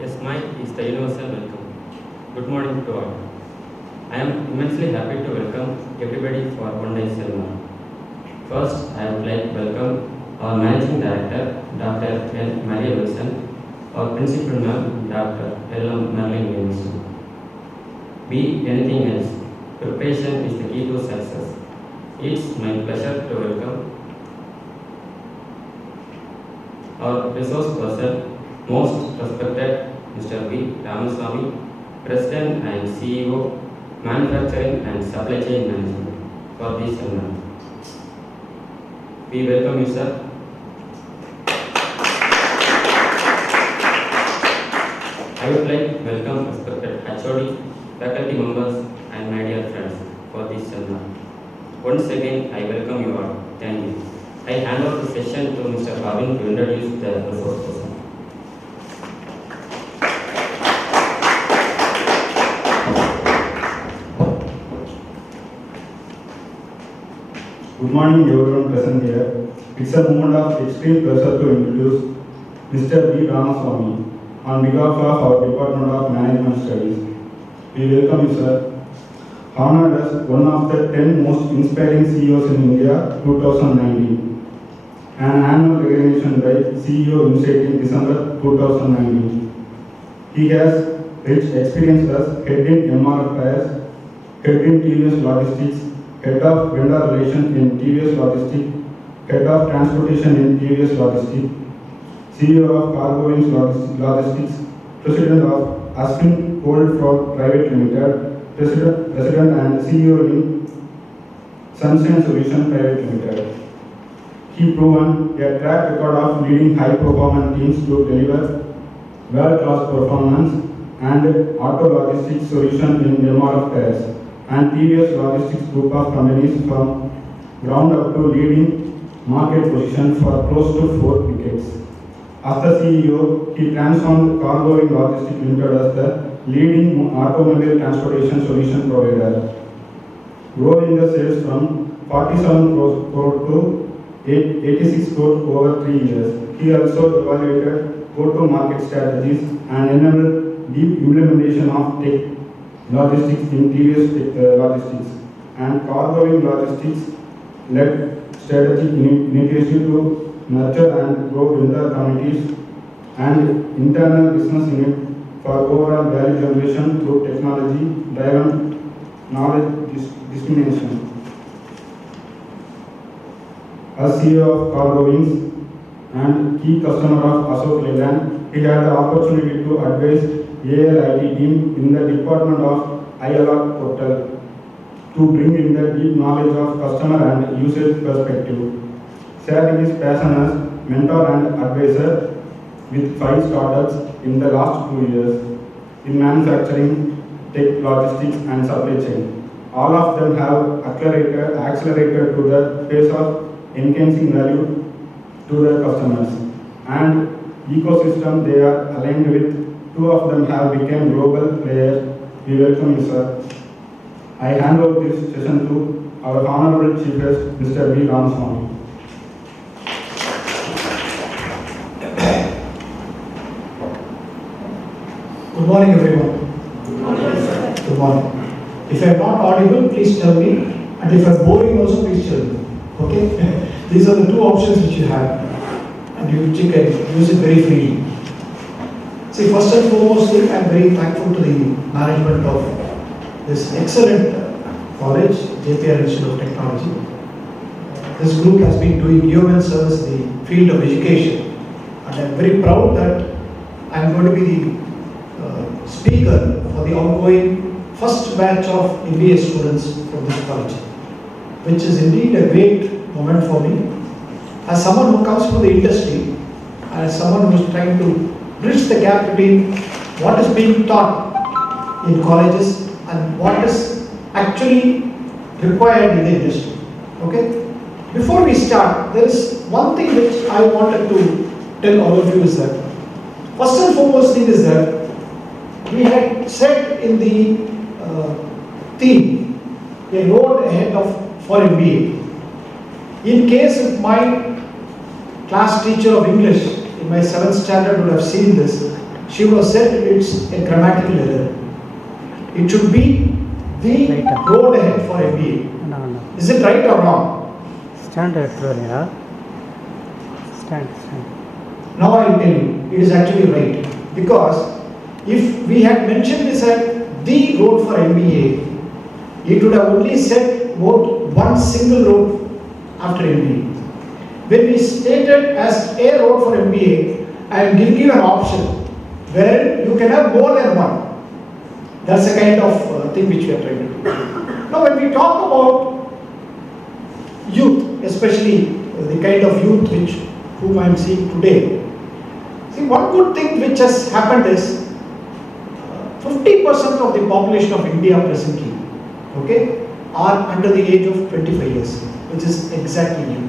A smile is the universal welcome. Good morning to all. I am immensely happy to welcome everybody for one day seminar. First, I would like to welcome our Managing Director, Dr. L. Maria Wilson, our Principal Ma'am, Dr. L. M. Merlin Wilson. Be anything else, preparation is the key to success. It's my pleasure to welcome our resource person, most respected Mr.V.Ramaswamy, President and CEO, Manufacturing and Supply Chain Management, for this seminar. We welcome you, sir. I would like to welcome respected HOD, faculty members, and my dear friends for this seminar. Once again, I welcome you all. Thank you. I hand over the session to Mr. Bhavin to introduce the resource person. Good morning everyone present here. It's a moment of extreme pleasure to introduce Mr.V.Ramaswamy on behalf of our Department of Management Studies. We welcome you, sir. Honored as one of the 10 most inspiring CEOs in India 2019. An annual recognition by CEO Insight in December 2019. He has rich experience as head in MRF Tires, head in TVS Logistics, head of vendor relations in TVS Logistics, head of transportation in TVS Logistics, CEO of Cargo Wings Logistics, president of Aspen Cold Frog Private Limited, president and CEO in Sunshine Solution Private Limited. He proven a track record of leading high-performance teams to deliver world-class performance and auto logistics solution in MRF Tires and TVS Logistics group of companies from ground up to leading market position for close to 4 decades. As the CEO, he transformed Cargo Wings Logistics Limited as the leading automobile transportation solution provider, growing the sales from 47 crore to 86 crore over 3 years. He also evaluated go-to-market strategies and enabled deep implementation of tech logistics in TVS Logistics and Cargo Wings Logistics led strategic initiative to nurture and grow vendor communities and internal business unit for overall value generation through technology-driven knowledge dissemination. As CEO of Cargo Wings and key customer of Ashok Leyland, he had the opportunity to advise ALIT team in the department of ILR portal to bring in the deep knowledge of customer and usage perspective, sharing his passion as mentor and advisor with 5 startups in the last 2 years in manufacturing, tech, logistics and supply chain. All of them have accelerated to the pace of enhancing value to the customers and ecosystem they are aligned with. 2 of them have become global players. We welcome you, sir. I hand over this session to our Honorable Chief Guest, Mr. V. Ramaswamy. Good morning, everyone. Good morning, sir. Good morning. If I am not audible, please tell me, and if I am boring also, please tell me. Okay? These are the 2 options which you have, and you can use it very freely. See, first and foremost, I am very thankful to the management of this excellent college, JPR Institute of Technology. This group has been doing yeoman service in the field of education, and I am very proud that I am going to be the speaker for the outgoing first batch of MBA students from this college, which is indeed a great moment for me. As someone who comes from the industry, and as someone who is trying to bridge the gap between what is being taught in colleges and what is actually required in the industry. Okay? Before we start, there is one thing which I wanted to tell all of you is that, first and foremost thing is that we had said in the theme, a road ahead for MBA. In case if my class teacher of English in my 7th standard would have seen this, she would have said it's a grammatical error. It should be the road ahead for MBA. No. Is it right or wrong? Stand yeah. Stand. Now I will tell you, it is actually right. Because if we had mentioned this as the road for MBA, it would have only said about one single road after MBA. When we stated as a road for MBA, I am giving you an option where you can have more than one. That's the kind of thing which we are trying to do. Now when we talk about youth, especially the kind of youth whom I am seeing today, see, one good thing which has happened is 50% of the population of India presently, okay, are under the age of 25 years, which is exactly you.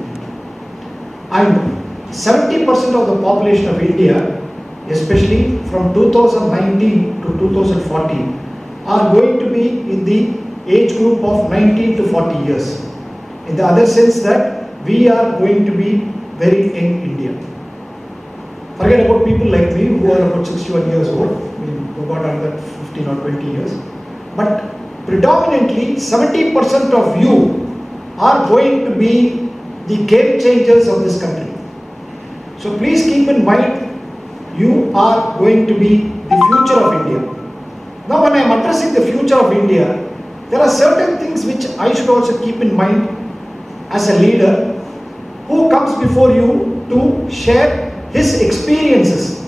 And 70% of the population of India, especially from 2019 to 2040, are going to be in the age group of 19 to 40 years. In the other sense that we are going to be very young India. Forget about people like me who are about 61 years old, who got another 15 or 20 years. But predominantly 70% of you are going to be the game changers of this country. So please keep in mind, you are going to be the future of India. Now when I am addressing the future of India, there are certain things which I should also keep in mind as a leader who comes before you to share his experiences,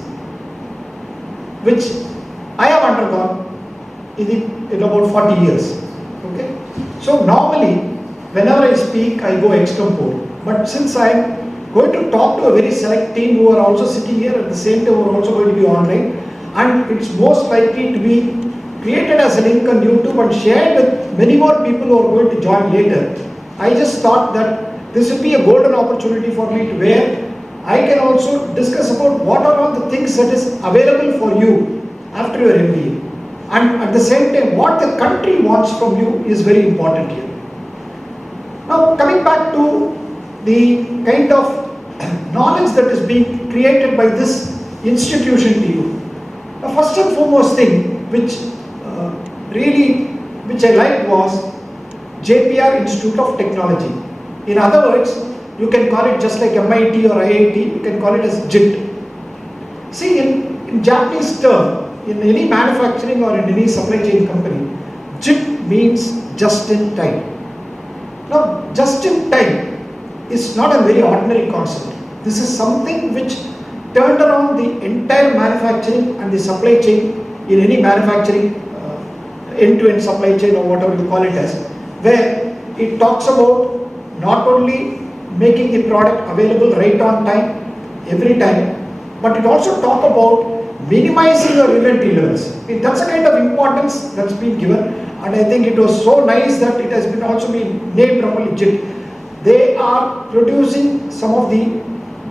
which I have undergone in about 40 years. Okay? So normally, whenever I speak, I go extempore. But since I am going to talk to a very select team who are also sitting here at the same time, who are also going to be online, and it's most likely to be created as a link on YouTube and shared with many more people who are going to join later, I just thought that this would be a golden opportunity for me to where I can also discuss about what are all the things that is available for you after your MBA. And at the same time, what the country wants from you is very important here. Now, coming back to the kind of knowledge that is being created by this institution to you. The first and foremost thing which I liked was JPR Institute of Technology. In other words, you can call it just like MIT or IIT, you can call it as JIT. See, in Japanese term, in any manufacturing or in any supply chain company, JIT means just in time. Now, just in time is not a very ordinary concept. This is something which turned around the entire manufacturing and the supply chain in any manufacturing end-to-end supply chain or whatever you call it as, where it talks about not only making the product available right on time, every time, but it also talk about minimizing your inventory levels. That's a kind of importance that's been given, and I think it was so nice that it has been also been named properly JIT. They are producing some of the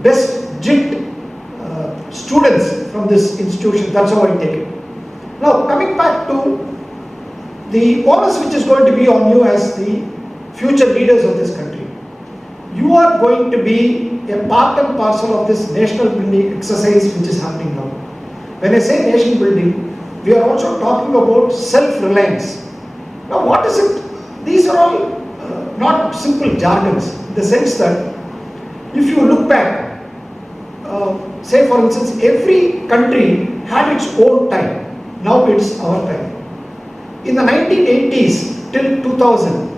best JIT students from this institution. That's how I take it. Now, coming back to the onus which is going to be on you as the future leaders of this country. You are going to be a part and parcel of this national building exercise which is happening now. When I say nation building, we are also talking about self-reliance. Now what is it? These are all not simple jargons, in the sense that if you look back, say for instance, every country had its own time. Now it's our time. In the 1980s till 2000,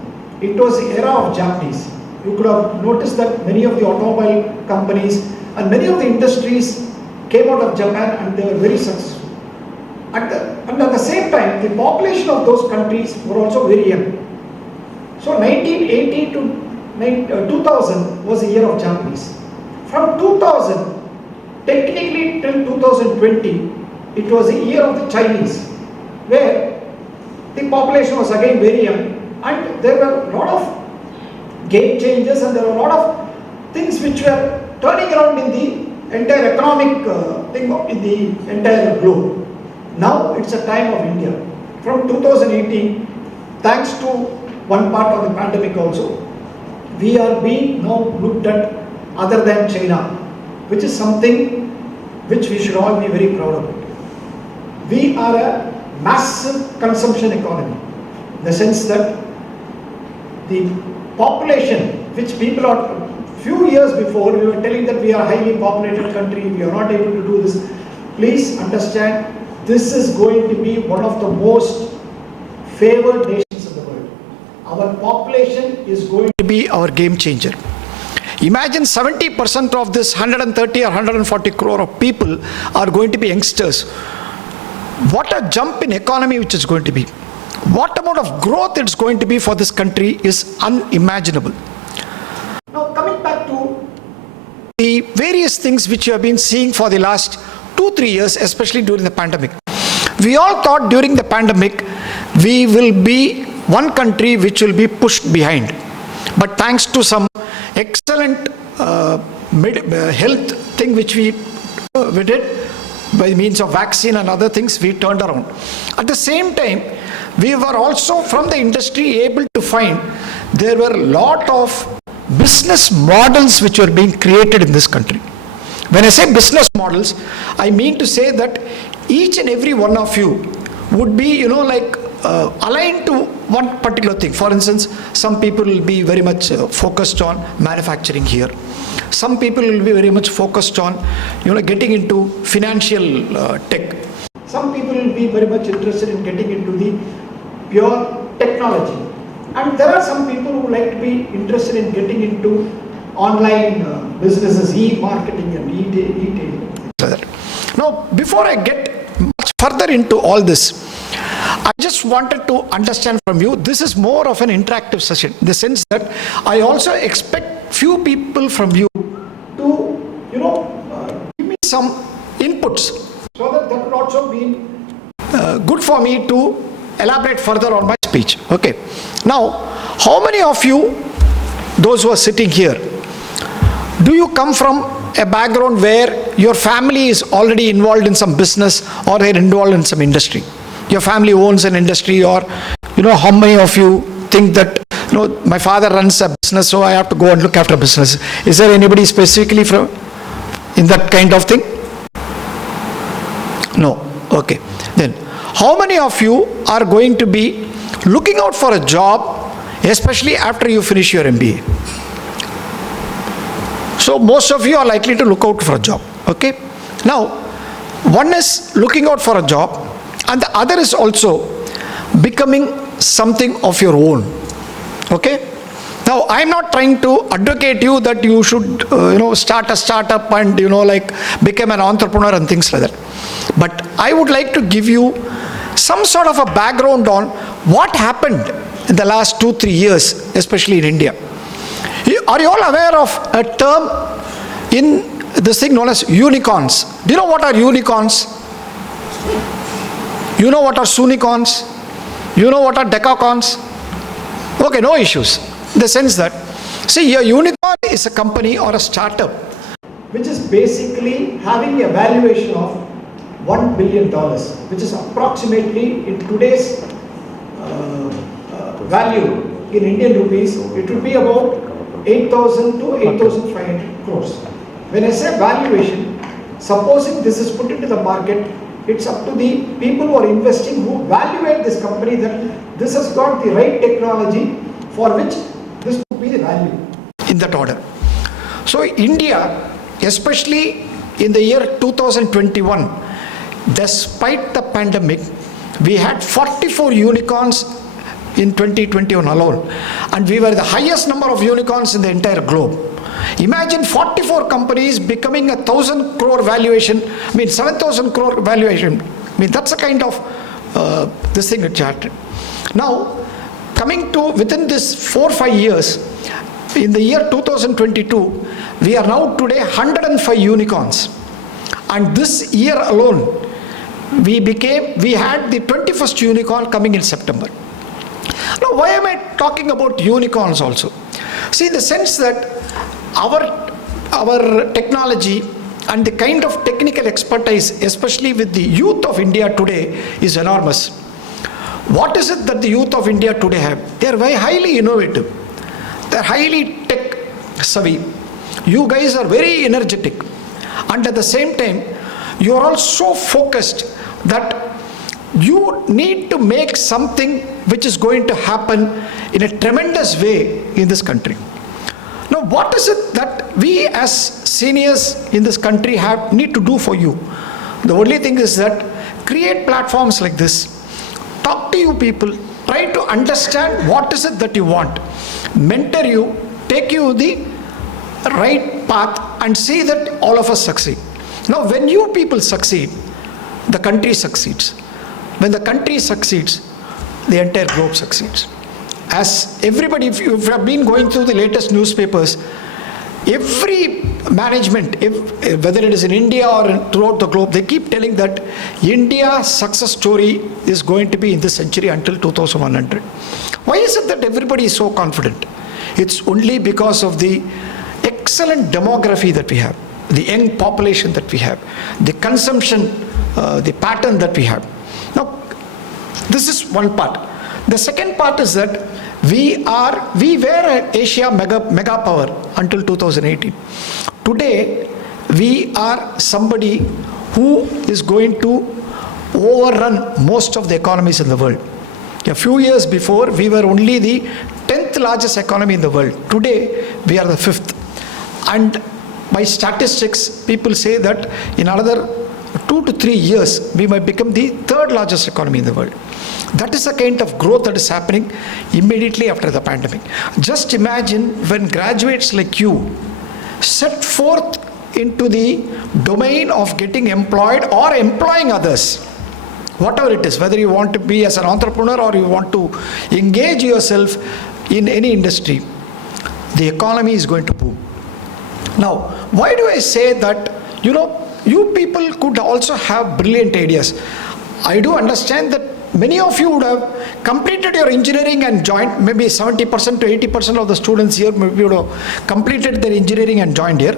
it was the era of Japanese. You could have noticed that many of the automobile companies and many of the industries came out of Japan and they were very successful. And at the same time, the population of those countries were also very young. So 1980 to 2000 was the year of Japanese. From 2000, technically till 2020, it was the year of the Chinese, where the population was again very young, and there were a lot of game changers and there were a lot of things which were turning around in the entire economic thing in the entire globe. Now it's a time of India. From 2018, thanks to one part of the pandemic also, we are being now looked at other than China, which is something which we should all be very proud of. we are a massive consumption economy. In the sense that the population, which people are, few years before, we were telling that we are a highly populated country, we are not able to do this. Please understand, this is going to be one of the most favored nations in the world. Our population is going to be our game changer. Imagine 70% of this 130 or 140 crore of people are going to be youngsters. What a jump in economy which is going to be. What amount of growth it's going to be for this country is unimaginable. Now coming back to the various things which you have been seeing for the last 2-3 years, especially during the pandemic. We all thought during the pandemic we will be one country which will be pushed behind. But thanks to some excellent health thing which we did by means of vaccine and other things, we turned around. At the same time, we were also from the industry able to find there were a lot of business models which were being created in this country. When I say business models, I mean to say that each and every one of you would be, aligned to one particular thing. For instance, some people will be very much focused on manufacturing here. Some people will be very much focused on, getting into financial tech. Some people will be very much interested in getting into the pure technology. And there are some people who like to be interested in getting into online businesses, e-marketing and e-tailing. Now, before I get much further into all this, I just wanted to understand from you, this is more of an interactive session, in the sense that I also expect few people from you to, give me some inputs, so that would also be good for me to elaborate further on my speech. Okay. Now, how many of you, those who are sitting here, do you come from a background where your family is already involved in some business or they're involved in some industry? Your family owns an industry, or how many of you think that my father runs a business, so I have to go and look after business? Is there anybody specifically from in that kind of thing? No. Okay. Then how many of you are going to be looking out for a job, especially after you finish your MBA? So most of you are likely to look out for a job. Okay. Now, one is looking out for a job, and the other is also becoming something of your own. Okay. Now, I'm not trying to advocate you that you should, start a startup and, become an entrepreneur and things like that. But I would like to give you some sort of a background on what happened in the last 2-3 years, especially in India. Are you all aware of a term in this thing known as unicorns? Do you know what are unicorns? You know what are soonicorns? You know what are decacorns? Okay, no issues. In the sense that, see, a unicorn is a company or a startup which is basically having a valuation of $1 billion, which is approximately in today's value in Indian rupees, it would be about 8,000 to 8,500 crores. When I say valuation, supposing this is put into the market, it's up to the people who are investing who evaluate this company that this has got the right technology for which this would be the value in that order. So India, especially in the year 2021, despite the pandemic, we had 44 unicorns in 2021 alone, and we were the highest number of unicorns in the entire globe. Imagine 44 companies becoming 1,000 crore valuation, 7,000 crore valuation. That's a kind of this thing which happened. Now, coming to within this 4-5 years, in the year 2022, we are now today 105 unicorns. And this year alone, we had the 21st unicorn coming in September. Now, why am I talking about unicorns also? See, the sense that our technology and the kind of technical expertise, especially with the youth of India today, is enormous. What is it that the youth of India today have? They are very highly innovative. They are highly tech savvy. You guys are very energetic. And at the same time, you are all so focused that you need to make something which is going to happen in a tremendous way in this country. Now, what is it that we as seniors in this country need to do for you? The only thing is that create platforms like this, talk to you people, try to understand what is it that you want, mentor you, take you the right path, and see that all of us succeed. Now, when you people succeed, the country succeeds. When the country succeeds, the entire globe succeeds. As everybody, if you have been going through the latest newspapers, every management, whether it is in India or throughout the globe, they keep telling that India's success story is going to be in this century until 2100. Why is it that everybody is so confident? It's only because of the excellent demography that we have, the young population that we have, the consumption, the pattern that we have. Now, this is one part. The second part is that we were an Asia mega power until 2018. Today, we are somebody who is going to overrun most of the economies in the world. A few years before, we were only the 10th largest economy in the world. Today, we are the 5th. And by statistics, people say that in another 2 to 3 years, we might become the 3rd largest economy in the world. That is the kind of growth that is happening immediately after the pandemic. Just imagine when graduates like you set forth into the domain of getting employed or employing others, whatever it is, whether you want to be as an entrepreneur or you want to engage yourself in any industry, the economy is going to boom. Now, why do I say that, you people could also have brilliant ideas? I do understand that many of you would have completed your engineering and joined, maybe 70% to 80% of the students here maybe would have completed their engineering and joined here,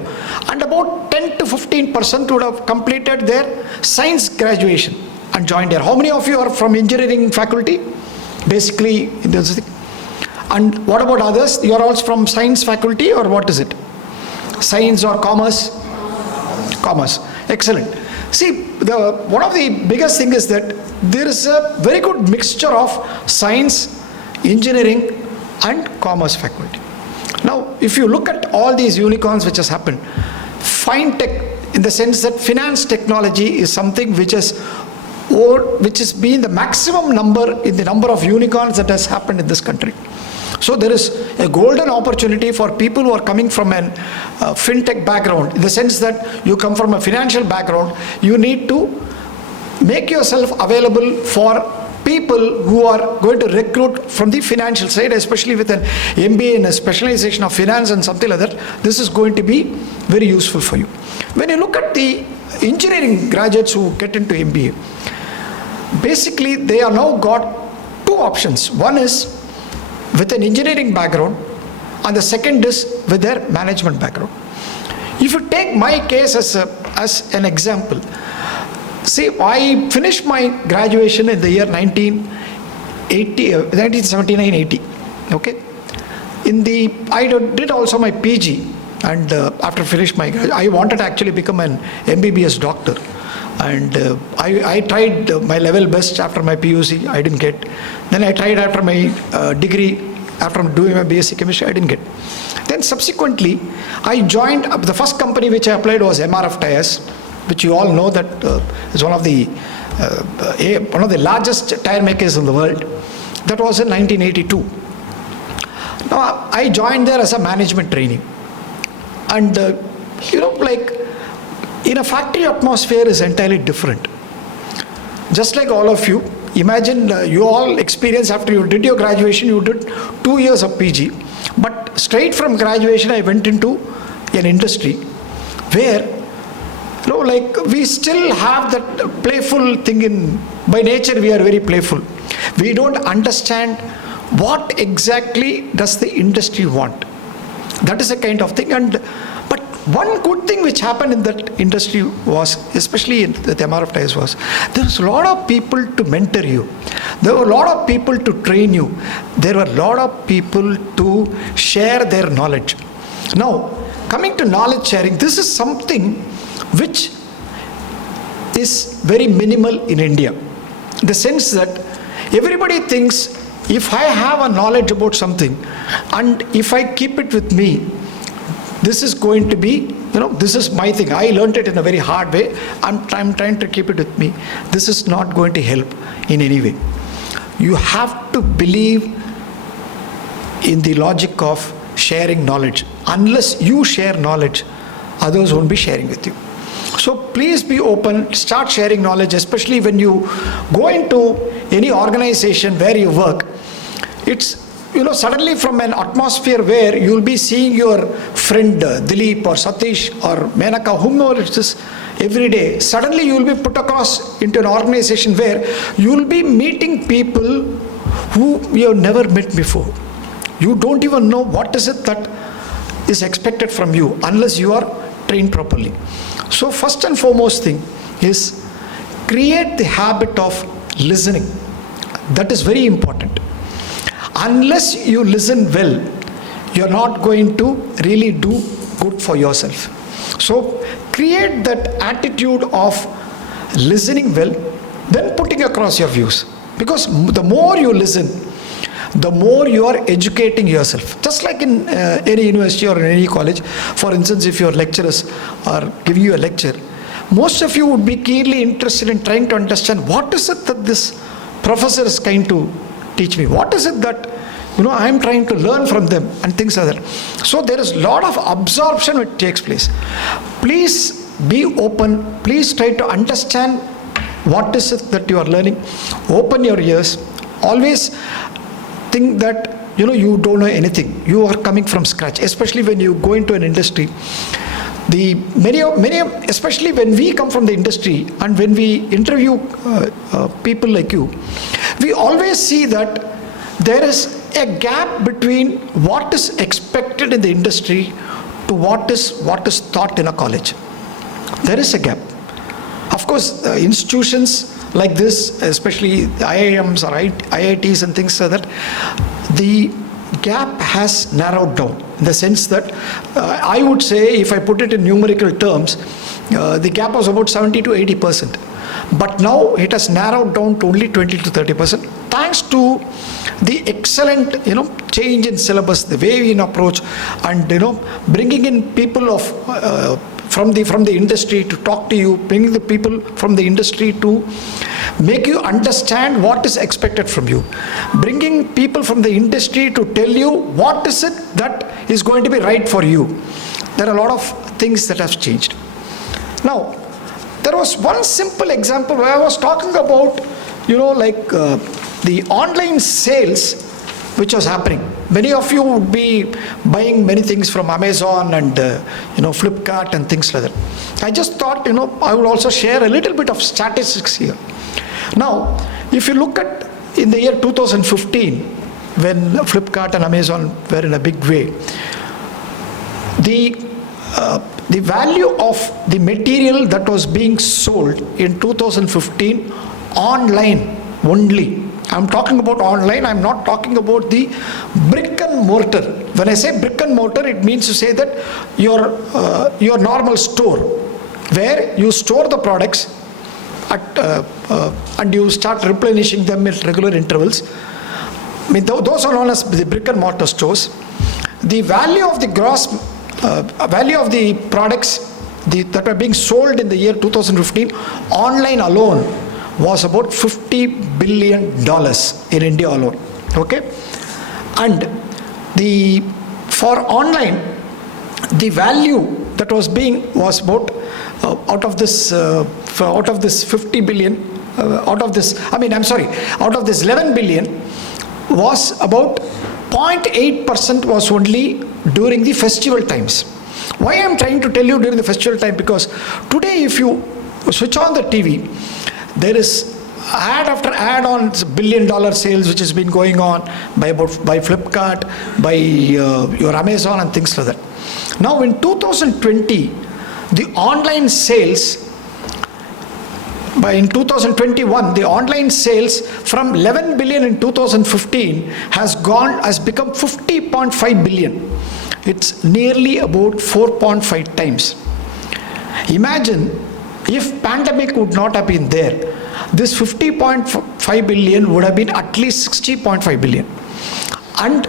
and about 10 to 15% would have completed their science graduation and joined here. How many of you are from engineering faculty? Basically, this thing. And what about others? You are also from science faculty, or what is it? Science or commerce? Commerce. Excellent. See, one of the biggest things is that there is a very good mixture of science, engineering and commerce faculty. Now, if you look at all these unicorns which has happened, fintech, in the sense that finance technology is something which has been the maximum number in the number of unicorns that has happened in this country. So there is a golden opportunity for people who are coming from a fintech background, in the sense that you come from a financial background. You need to make yourself available for people who are going to recruit from the financial side, especially with an MBA and a specialization of finance and something like that. This is going to be very useful for you. When you look at the engineering graduates who get into MBA, basically they are now got two options. One is with an engineering background, and the second is with their management background. If you take my case as an example, see, I finished my graduation in the year 1979-80. Okay, I did also my PG, and after finish my graduation, I wanted to actually become an MBBS doctor, and I tried my level best after my PUC. I didn't get. Then I tried after my degree, after doing my BSc chemistry, I didn't get. Then subsequently, I joined, the first company which I applied was MRF Tires, which you all know that is one of the largest tire makers in the world. That was in 1982. Now, I joined there as a management trainee. And, in a factory atmosphere is entirely different. Just like all of you, imagine you all experience after you did your graduation, you did 2 years of PG. But straight from graduation, I went into an industry where, we still have that playful thing by nature we are very playful. We don't understand what exactly does the industry want. That is a kind of thing. But one good thing which happened in that industry was, especially in the MRF Tires, was there was a lot of people to mentor you. There were a lot of people to train you. There were a lot of people to share their knowledge. Now, coming to knowledge sharing, this is something which is very minimal in India. the sense that everybody thinks if I have a knowledge about something and if I keep it with me, this is going to be, this is my thing. I learned it in a very hard way. I'm trying to keep it with me. This is not going to help in any way. You have to believe in the logic of sharing knowledge. Unless you share knowledge, others won't be sharing with you. So please be open, start sharing knowledge, especially when you go into any organization where you work. It's, suddenly from an atmosphere where you'll be seeing your friend Dilip or Satish or Menaka, whomever it is, every day. Suddenly you will be put across into an organization where you will be meeting people who you have never met before. You don't even know what is it that is expected from you unless you are trained properly. So first and foremost thing is create the habit of listening. That is very important. Unless you listen well, you're not going to really do good for yourself. So create that attitude of listening well, then putting across your views. Because the more you listen, the more you are educating yourself. Just like in any university or in any college, for instance, if your lecturers are giving you a lecture, most of you would be keenly interested in trying to understand what is it that this professor is trying to teach me. What is it that I am trying to learn from them and things like that. So there is a lot of absorption which takes place. Please be open. Please try to understand what is it that you are learning. Open your ears. Always think that you don't know anything. You are coming from scratch, especially when you go into an industry. Many, especially when we come from the industry and when we interview people like you, we always see that there is a gap between what is expected in the industry to what is taught in a college. There is a gap. Of course, institutions like this, especially IIMs or IITs and things like that, the gap has narrowed down in the sense that I would say, if I put it in numerical terms, the gap was about 70 to 80%. But now it has narrowed down to only 20 to 30%, thanks to the excellent change in syllabus, the way we approach, and bringing in people from the industry to talk to you, bringing the people from the industry to make you understand what is expected from you, bringing people from the industry to tell you what is it that is going to be right for you. There are a lot of things that have changed. Now, there was one simple example where I was talking about, the online sales which was happening. Many of you would be buying many things from Amazon and Flipkart and things like that. I just thought I would also share a little bit of statistics here. Now, if you look at in the year 2015, when Flipkart and Amazon were in a big way, the value of the material that was being sold in 2015 online only. I'm talking about online, I'm not talking about the brick and mortar. When I say brick and mortar, it means to say that your normal store, where you store the products and you start replenishing them at regular intervals. I mean, those are known as the brick and mortar stores. The value of the gross value of the products that were being sold in the year 2015 online alone was about $50 billion in India alone. Okay, and for online, the value that was about out of this 50 billion, out of this 11 billion, was about 0.8% was only during the festival times. Why I am trying to tell you during the festival time? Because today if you switch on the TV, there is ad after ad on billion-dollar sales which has been going on by Flipkart, by your Amazon and things like that. Now in 2020, the online sales, in 2021, the online sales from 11 billion in 2015 has become 50.5 billion. It's nearly about 4.5 times. Imagine if pandemic would not have been there, this 50.5 billion would have been at least 60.5 billion. And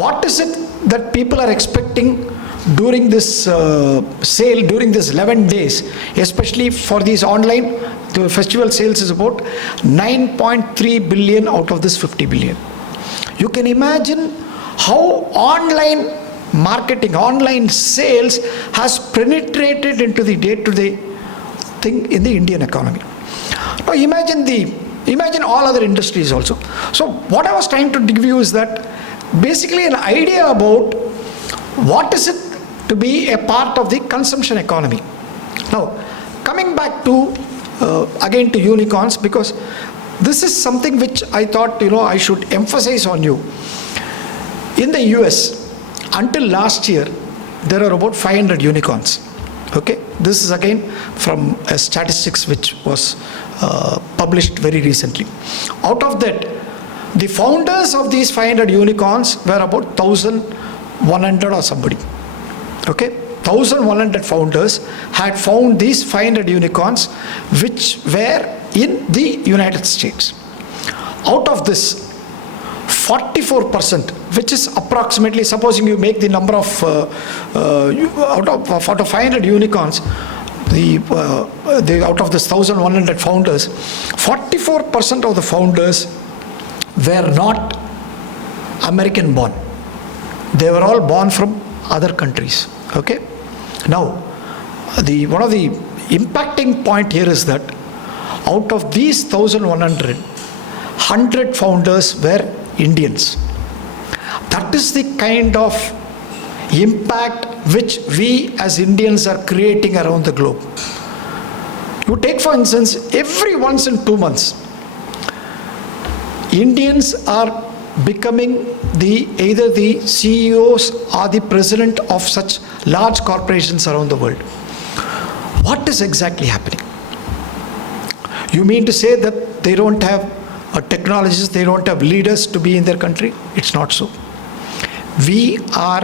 what is it that people are expecting during this sale, during this 11 days, especially for these online? The festival sales is about 9.3 billion out of this 50 billion. You can imagine how online marketing, online sales has penetrated into the day-to-day thing in the Indian economy. Now imagine all other industries also. So what I was trying to give you is that basically an idea about what is it to be a part of the consumption economy. Now coming back to again to unicorns, because this is something which I thought I should emphasize on you. In the US, until last year, there are about 500 unicorns. Okay, this is again from a statistics which was published very recently. Out of that, the founders of these 500 unicorns were about 1,100 or somebody. Okay, 1,100 founders had found these 500 unicorns which were in the United States. Out of this, 44%, which is approximately, supposing you make the number of out of 500 unicorns, out of this 1,100 founders, 44% of the founders were not American born. They were all born from other countries. Okay. Now, one of the impacting point here is that out of these 1,100, 100 founders were Indians. That is the kind of impact which we as Indians are creating around the globe. You take for instance, every once in 2 months, Indians are becoming either the CEOs or the president of such large corporations around the world. What is exactly happening? You mean to say that they don't have technologists, they don't have leaders to be in their country? It's not so. We are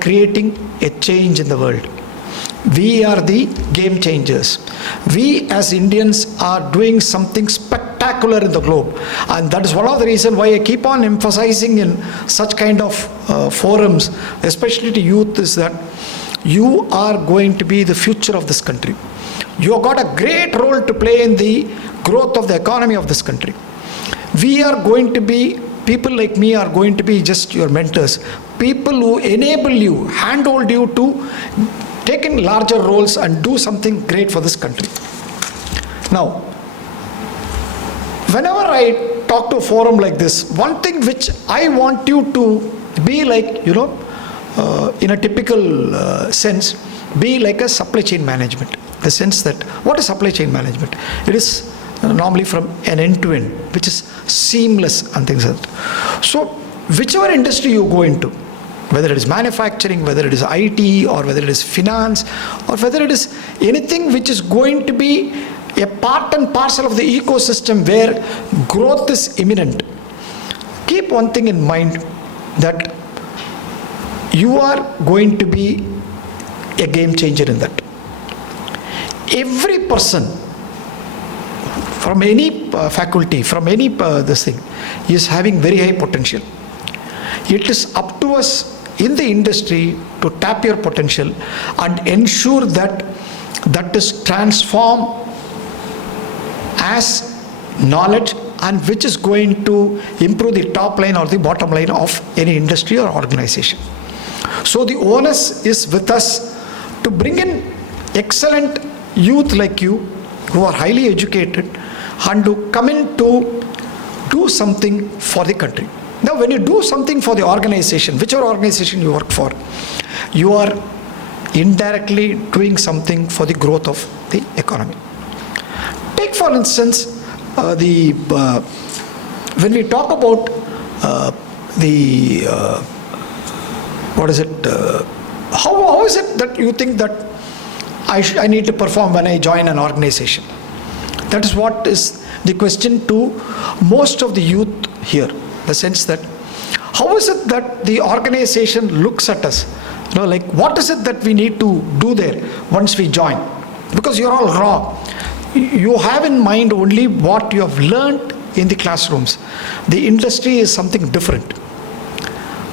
creating a change in the world. We are the game changers. We as Indians are doing something spectacular in the globe, and that is one of the reasons why I keep on emphasizing in such kind of forums, especially to youth, is that you are going to be the future of this country. You have got a great role to play in the growth of the economy of this country. We are going to be, people like me are going to be just your mentors, people who enable you, handhold you to take in larger roles and do something great for this country. Now, whenever I talk to a forum like this, one thing which I want you to be like, in a typical sense, be like a supply chain management. The sense that, what is supply chain management? It is normally from an end to end, which is seamless and things like that. So, whichever industry you go into, whether it is manufacturing, whether it is IT, or whether it is finance, or whether it is anything which is going to be a part and parcel of the ecosystem where growth is imminent, keep one thing in mind, that you are going to be a game changer in that. Every person from any faculty, from any this thing, is having very high potential. It is up to us in the industry to tap your potential and ensure that that is transformed as knowledge, and which is going to improve the top line or the bottom line of any industry or organization. So the onus is with us to bring in excellent youth like you, who are highly educated, and to come in to do something for the country. Now, when you do something for the organization, whichever organization you work for, you are indirectly doing something for the growth of the economy. Take for instance, when we talk about how is it that you think that I need to perform when I join an organization? That is what is the question to most of the youth here. The sense that, how is it that the organization looks at us? Like what is it that we need to do there once we join? Because you're all raw. you have in mind only what you have learned in the classrooms. The industry is something different.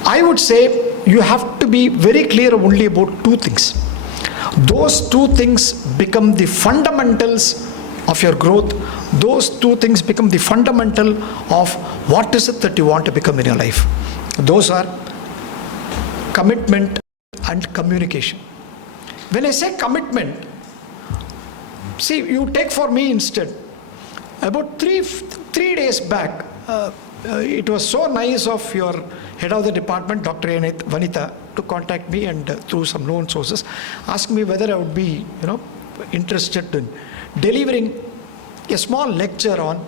I would say you have to be very clear only about two things. Those two things become the fundamentals of your growth. Those two things become the fundamental of what is it that you want to become in your life. Those are commitment and communication. When I say commitment, see, you take for me instead, about three days back, it was so nice of your head of the department, Dr. Vanita, to contact me and through some known sources, ask me whether I would be, interested in delivering a small lecture on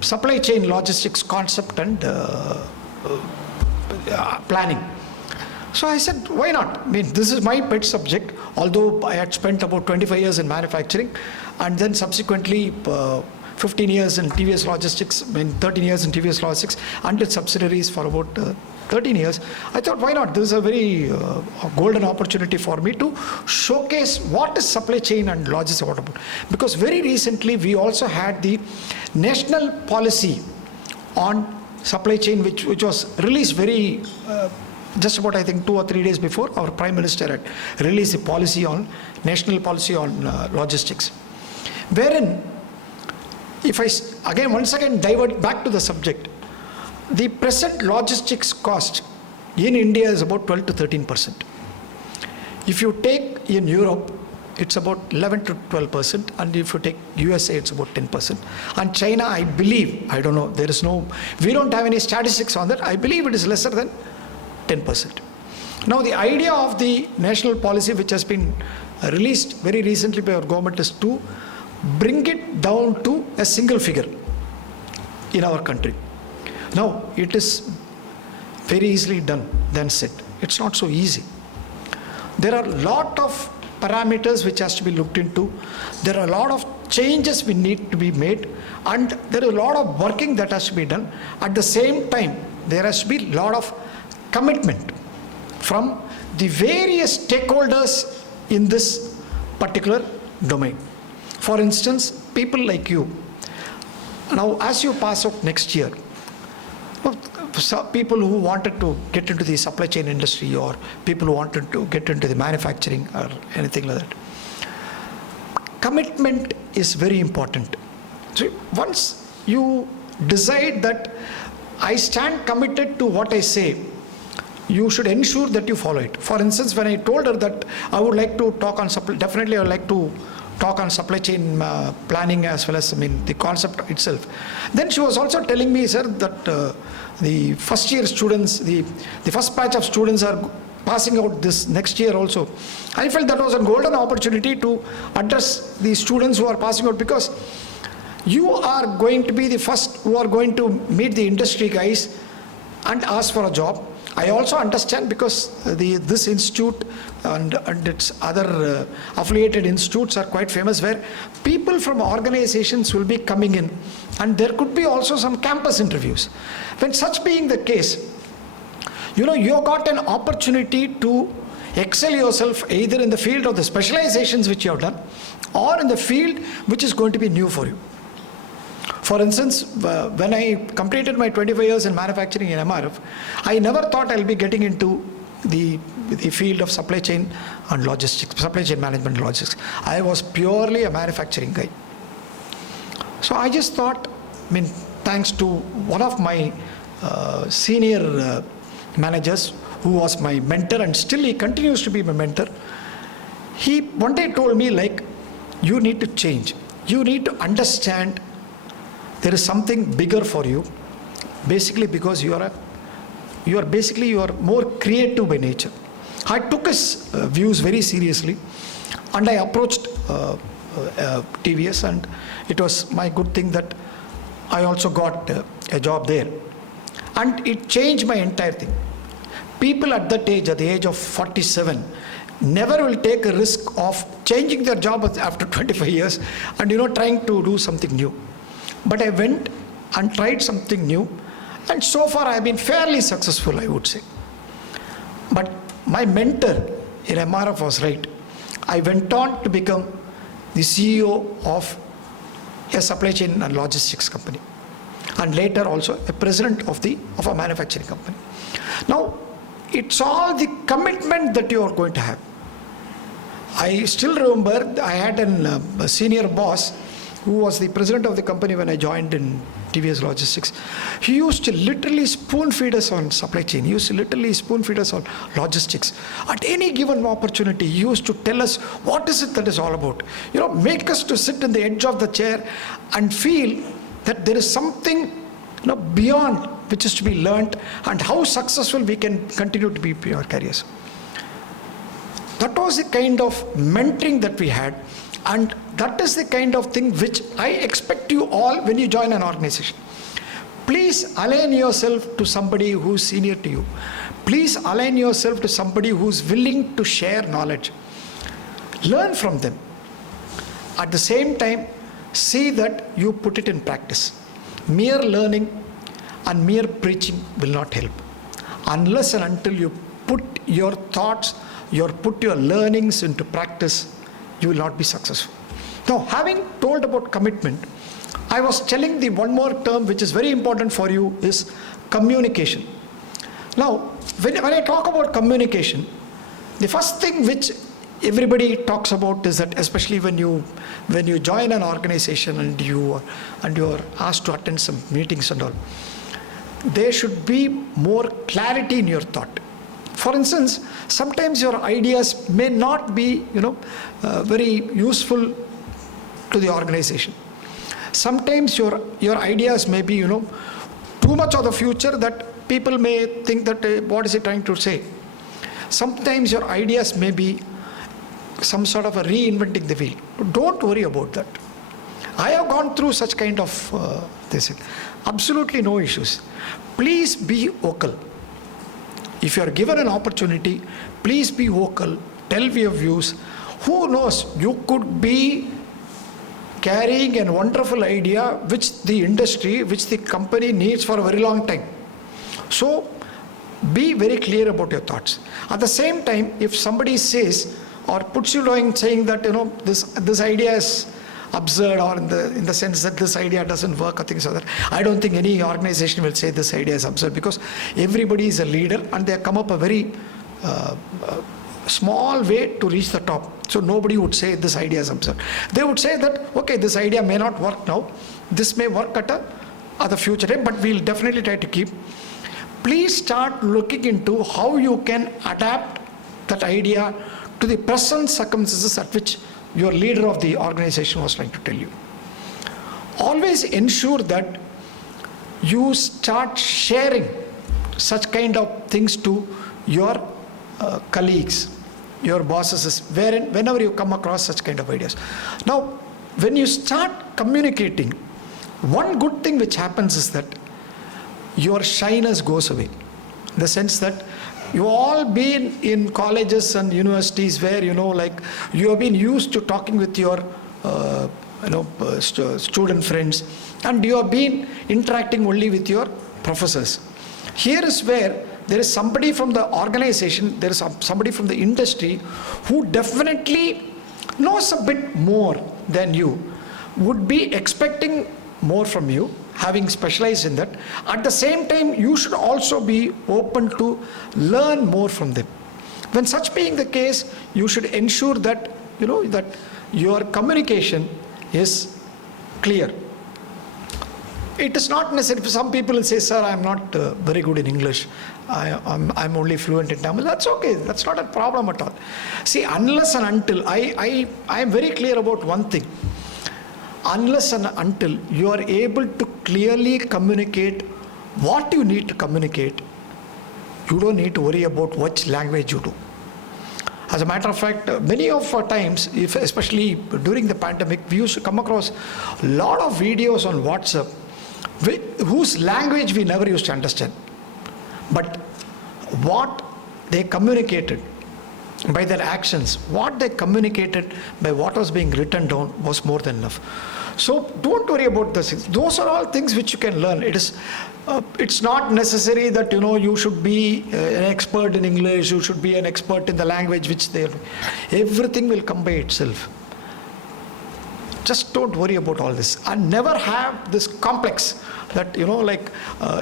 supply chain logistics concept and planning. So I said, why not? I mean, this is my pet subject, although I had spent about 25 years in manufacturing and then subsequently 15 years in TVS Logistics, 13 years in TVS Logistics and its subsidiaries for about 13 years. I thought, why not? This is a very golden opportunity for me to showcase what is supply chain and logistics all about. Because very recently we also had the national policy on supply chain, which was released very just about, I think, 2 or 3 days before. Our Prime Minister had released a policy on national policy on logistics, wherein, if I again once again divert back to the subject, the present logistics cost in India is about 12 to 13%. If you take in Europe, it's about 11 to 12%, and if you take USA, it's about 10%. And China, I believe, I don't know, we don't have any statistics on that. I believe it is lesser than 10%. Now, the idea of the national policy, which has been released very recently by our government, is to bring it down to a single figure in our country. Now, it is very easily done than said. It's not so easy. There are a lot of parameters which has to be looked into. There are a lot of changes we need to be made, and there is a lot of working that has to be done. At the same time, there has to be a lot of commitment from the various stakeholders in this particular domain. For instance, people like you. Now, as you pass out next year, people who wanted to get into the supply chain industry, or people who wanted to get into the manufacturing or anything like that, commitment is very important. So once you decide that I stand committed to what I say, you should ensure that you follow it. For instance, when I told her that I would like to talk on definitely I would like to talk on supply chain planning as well as the concept itself. Then she was also telling me, sir, that the first year students, the first batch of students are passing out this next year also. I felt that was a golden opportunity to address the students who are passing out, because you are going to be the first who are going to meet the industry guys and ask for a job. I also understand, because this institute and its other affiliated institutes are quite famous, where people from organizations will be coming in, and there could be also some campus interviews. When such being the case, you got an opportunity to excel yourself either in the field of the specializations which you have done, or in the field which is going to be new for you. For instance, when I completed my 25 years in manufacturing in MRF, I never thought I'll be getting into the field of supply chain and logistics, supply chain management and logistics. I was purely a manufacturing guy. So I just thought, thanks to one of my senior managers, who was my mentor, and still he continues to be my mentor, he one day told me, you need to change. You need to understand there is something bigger for you, basically because you are more creative by nature. I took his views very seriously, and I approached TVS, and it was my good thing that I also got a job there, and it changed my entire thing. People at that age, at the age of 47, never will take a risk of changing their job after 25 years and trying to do something new. But I went and tried something new, and so far I have been fairly successful, I would say. But my mentor in MRF was right. I went on to become the CEO of a supply chain and logistics company, and later also a president of a manufacturing company. Now, it's all the commitment that you are going to have. I still remember I had a senior boss who was the president of the company when I joined in TVS Logistics. He used to literally spoon feed us on supply chain. He used to literally spoon feed us on logistics. At any given opportunity, he used to tell us what is it that is all about. Make us to sit in the edge of the chair and feel that there is something beyond which is to be learnt, and how successful we can continue to be in our careers. That was the kind of mentoring that we had, and that is the kind of thing which I expect you all when you join an organization. Please align yourself to somebody who's senior to you. Please align yourself to somebody who's willing to share knowledge. Learn from them. At the same time, see that you put it in practice. Mere learning and mere preaching will not help. Unless and until you put your thoughts, put your learnings into practice, you will not be successful. Now, having told about commitment, I was telling the one more term which is very important for you is communication. Now, when I talk about communication, the first thing which everybody talks about is that, especially when you join an organization and you are asked to attend some meetings and all, there should be more clarity in your thought. For instance, sometimes your ideas may not be very useful to the organization. Sometimes your ideas may be too much of the future that people may think that what is he trying to say. Sometimes your ideas may be some sort of a reinventing the wheel. Don't worry about that. I have gone through such kind of this. Absolutely no issues. Please be vocal. If you are given an opportunity, please be vocal. Tell your views. Who knows, you could be carrying a wonderful idea which the industry, which the company needs for a very long time. So be very clear about your thoughts. At the same time, if somebody says or puts you down saying that this idea is absurd, or in the sense that this idea doesn't work or things like that, I don't think any organization will say this idea is absurd, because everybody is a leader and they have come up a very small way to reach the top. So nobody would say this idea is absurd. They would say that, okay, this idea may not work now, this may work at a future time, but we'll definitely try to keep. Please start looking into how you can adapt that idea to the present circumstances at which your leader of the organization was trying to tell you. Always ensure that you start sharing such kind of things to your colleagues, your bosses, whenever you come across such kind of ideas. Now, when you start communicating, one good thing which happens is that your shyness goes away. In the sense that you all been in colleges and universities where you have been used to talking with your student friends, and you have been interacting only with your professors. Here is where there is somebody from the organization, there is somebody from the industry who definitely knows a bit more than you, would be expecting more from you, having specialized in that. At the same time, you should also be open to learn more from them. When such being the case, you should ensure that that your communication is clear. It is not necessary. Some people will say, sir, I'm not very good in English. I'm only fluent in Tamil. That's okay. That's not a problem at all. See, unless and until, I am very clear about one thing. Unless and until you are able to clearly communicate what you need to communicate, you don't need to worry about which language you do. As a matter of fact, many of our times, especially during the pandemic, we used to come across a lot of videos on WhatsApp whose language we never used to understand. But what they communicated by their actions, what they communicated by what was being written down was more than enough. So don't worry about those things. Those are all things which you can learn. It's not necessary that you should be an expert in English, you should be an expert in the language which they are. Everything will come by itself. Just don't worry about all this, and never have this complex that,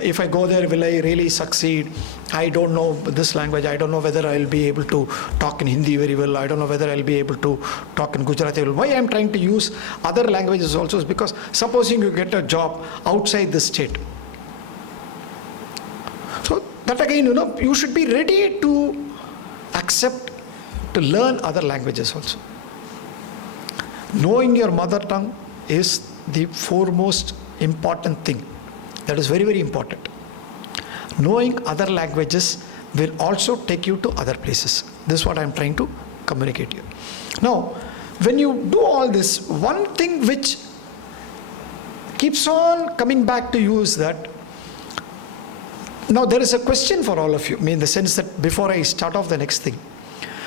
if I go there, will I really succeed? I don't know this language. I don't know whether I'll be able to talk in Hindi very well. I don't know whether I'll be able to talk in Gujarati well. Why I'm trying to use other languages also is because supposing you get a job outside the state. So that again, you should be ready to accept, to learn other languages also. Knowing your mother tongue is the foremost important thing. That is very, very important. Knowing other languages will also take you to other places. This is what I am trying to communicate here. Now, when you do all this, one thing which keeps on coming back to you is that, now there is a question for all of you, in the sense that before I start off the next thing.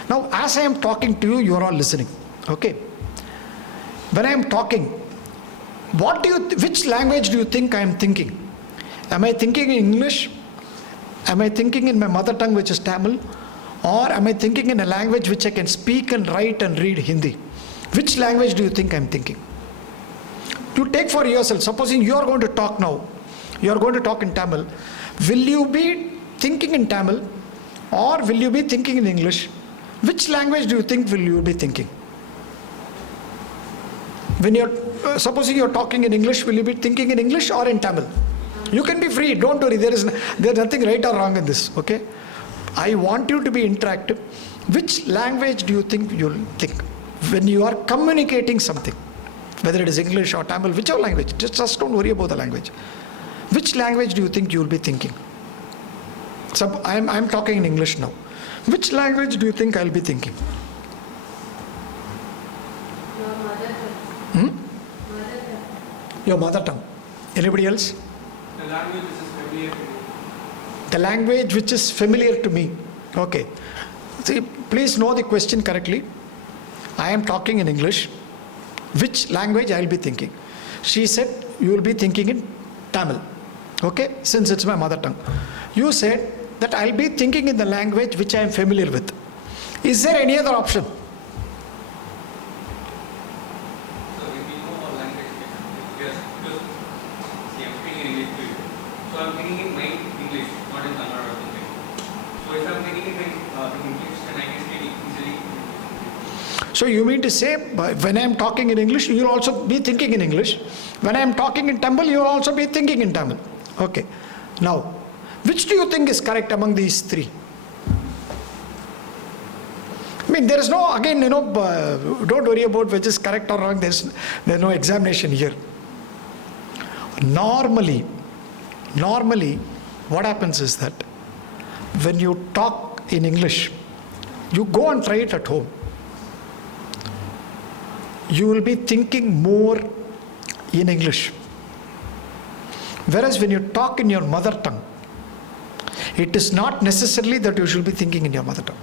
Now, as I am talking to you, you are all listening. Okay? When I am talking, which language do you think I am thinking? Am I thinking in English? Am I thinking in my mother tongue, which is Tamil? Or am I thinking in a language which I can speak and write and read, Hindi? Which language do you think I am thinking? You take for yourself, supposing you are going to talk now, you are going to talk in Tamil, will you be thinking in Tamil or will you be thinking in English? Which language do you think will you be thinking? When you're supposing you're talking in English, will you be thinking in English or in Tamil? You can be free, don't worry, there's nothing right or wrong in this, okay? I want you to be interactive. Which language do you think you'll think when you are communicating something? Whether it is English or Tamil, whichever language, just don't worry about the language. Which language do you think you'll be thinking? So I'm talking in English now. Which language do you think I'll be thinking? Your mother tongue. Anybody else? The language which is familiar to me. Okay. See, please know the question correctly. I am talking in English. Which language I will be thinking? She said you will be thinking in Tamil. Okay, since it's my mother tongue. You said that I will be thinking in the language which I am familiar with. Is there any other option? So you mean to say, when I am talking in English, you will also be thinking in English. When I am talking in Tamil, you will also be thinking in Tamil. Okay. Now, which do you think is correct among these three? There is no, again, don't worry about which is correct or wrong. There's no examination here. Normally, what happens is that when you talk in English, you go and try it at home. You will be thinking more in English. Whereas when you talk in your mother tongue, it is not necessarily that you should be thinking in your mother tongue.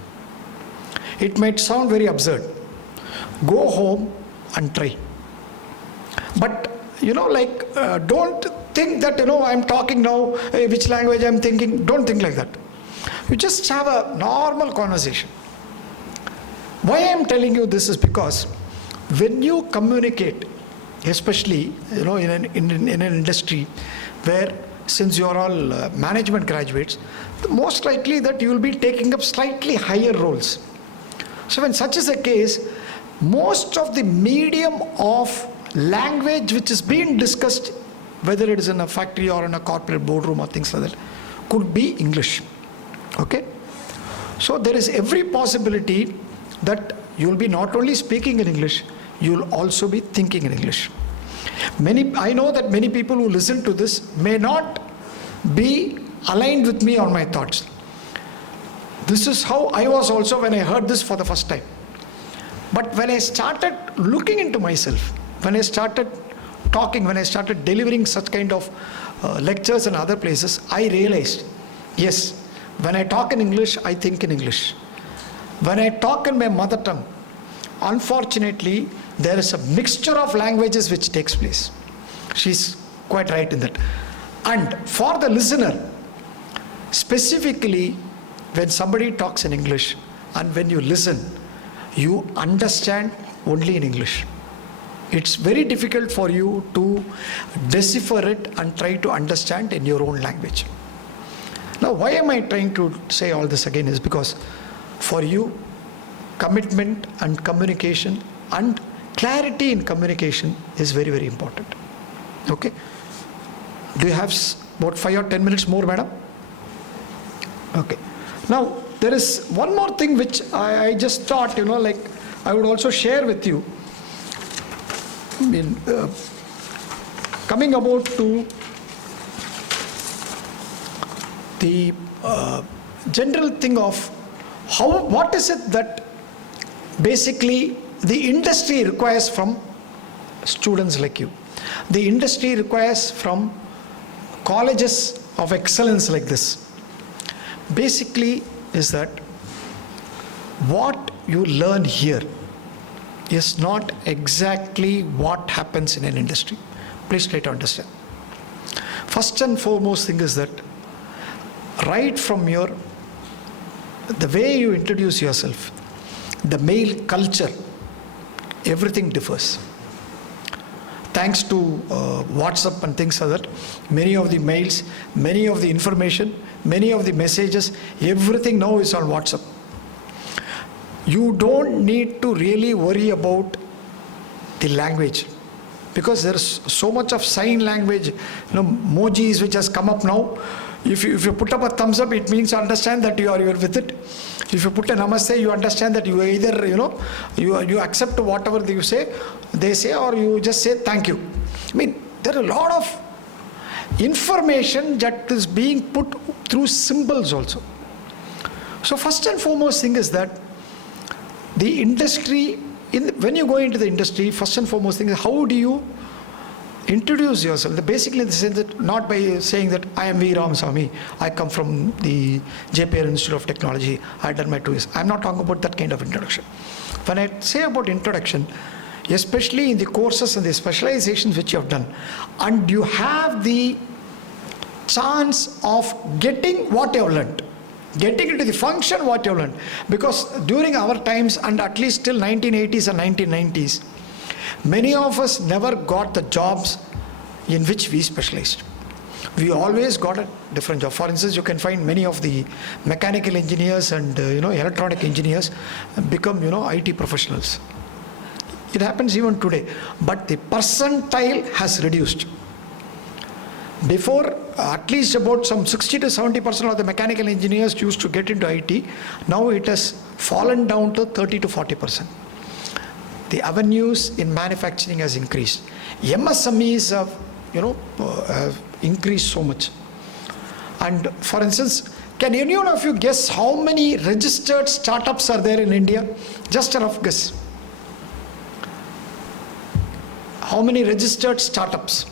It might sound very absurd. Go home and try. But, don't think that, I'm talking now, which language I'm thinking. Don't think like that. You just have a normal conversation. Why I'm telling you this is because when you communicate, especially in an industry where, since you are all management graduates, most likely that you will be taking up slightly higher roles. So when such is the case, most of the medium of language which is being discussed, whether it is in a factory or in a corporate boardroom or things like that, could be English. Okay? So there is every possibility that you will be not only speaking in English, you will also be thinking in English. I know that many people who listen to this may not be aligned with me on my thoughts. This is how I was also when I heard this for the first time. But when I started looking into myself, when I started talking, when I started delivering such kind of lectures and other places, I realized, yes, when I talk in English, I think in English. When I talk in my mother tongue, unfortunately, there is a mixture of languages which takes place. She's quite right in that. And for the listener, specifically, when somebody talks in English and when you listen, you understand only in English. It's very difficult for you to decipher it and try to understand in your own language. Now, why am I trying to say all this again is because for you, commitment and communication and clarity in communication is very, very important. Okay? Do you have about 5 or 10 minutes more, madam? Okay. Now, there is one more thing which I just thought, like I would also share with you. I mean, coming about to the general thing of what is it that basically the industry requires from students like you. The industry requires from colleges of excellence like this. Basically is that what you learn here is not exactly what happens in an industry. Please try to understand. First and foremost thing is that right from the way you introduce yourself, the male culture, everything differs. Thanks to WhatsApp and things like that, many of the mails, many of the information, many of the messages, everything now is on WhatsApp. You don't need to really worry about the language because there's so much of sign language, emojis which has come up now. If you put up a thumbs up, it means understand that you're with it. If you put a namaste, you understand that you either you accept whatever they say, or you just say thank you. I mean, there are a lot of information that is being put through symbols also. So first and foremost thing is that the industry, when you go into the industry, first and foremost thing is how do you introduce yourself. Basically, they say that not by saying that I am V.Ramaswamy, I come from the JPR Institute of Technology, I done my 2 years. I'm not talking about that kind of introduction. When I say about introduction, especially in the courses and the specializations which you have done, and you have the chance of getting what you have learned, getting into the function what you have learned. Because during our times, and at least till 1980s and 1990s, many of us never got the jobs in which we specialized. We always got a different job. For instance, you can find many of the mechanical engineers and electronic engineers become IT professionals. It happens even today, but the percentile has reduced. Before, at least about some 60 to 70% of the mechanical engineers used to get into IT. Now it has fallen down to 30 to 40%. The avenues in manufacturing has increased. MSMEs have increased so much. And for instance, can any one of you guess how many registered startups are there in India? Just a rough guess. How many registered startups?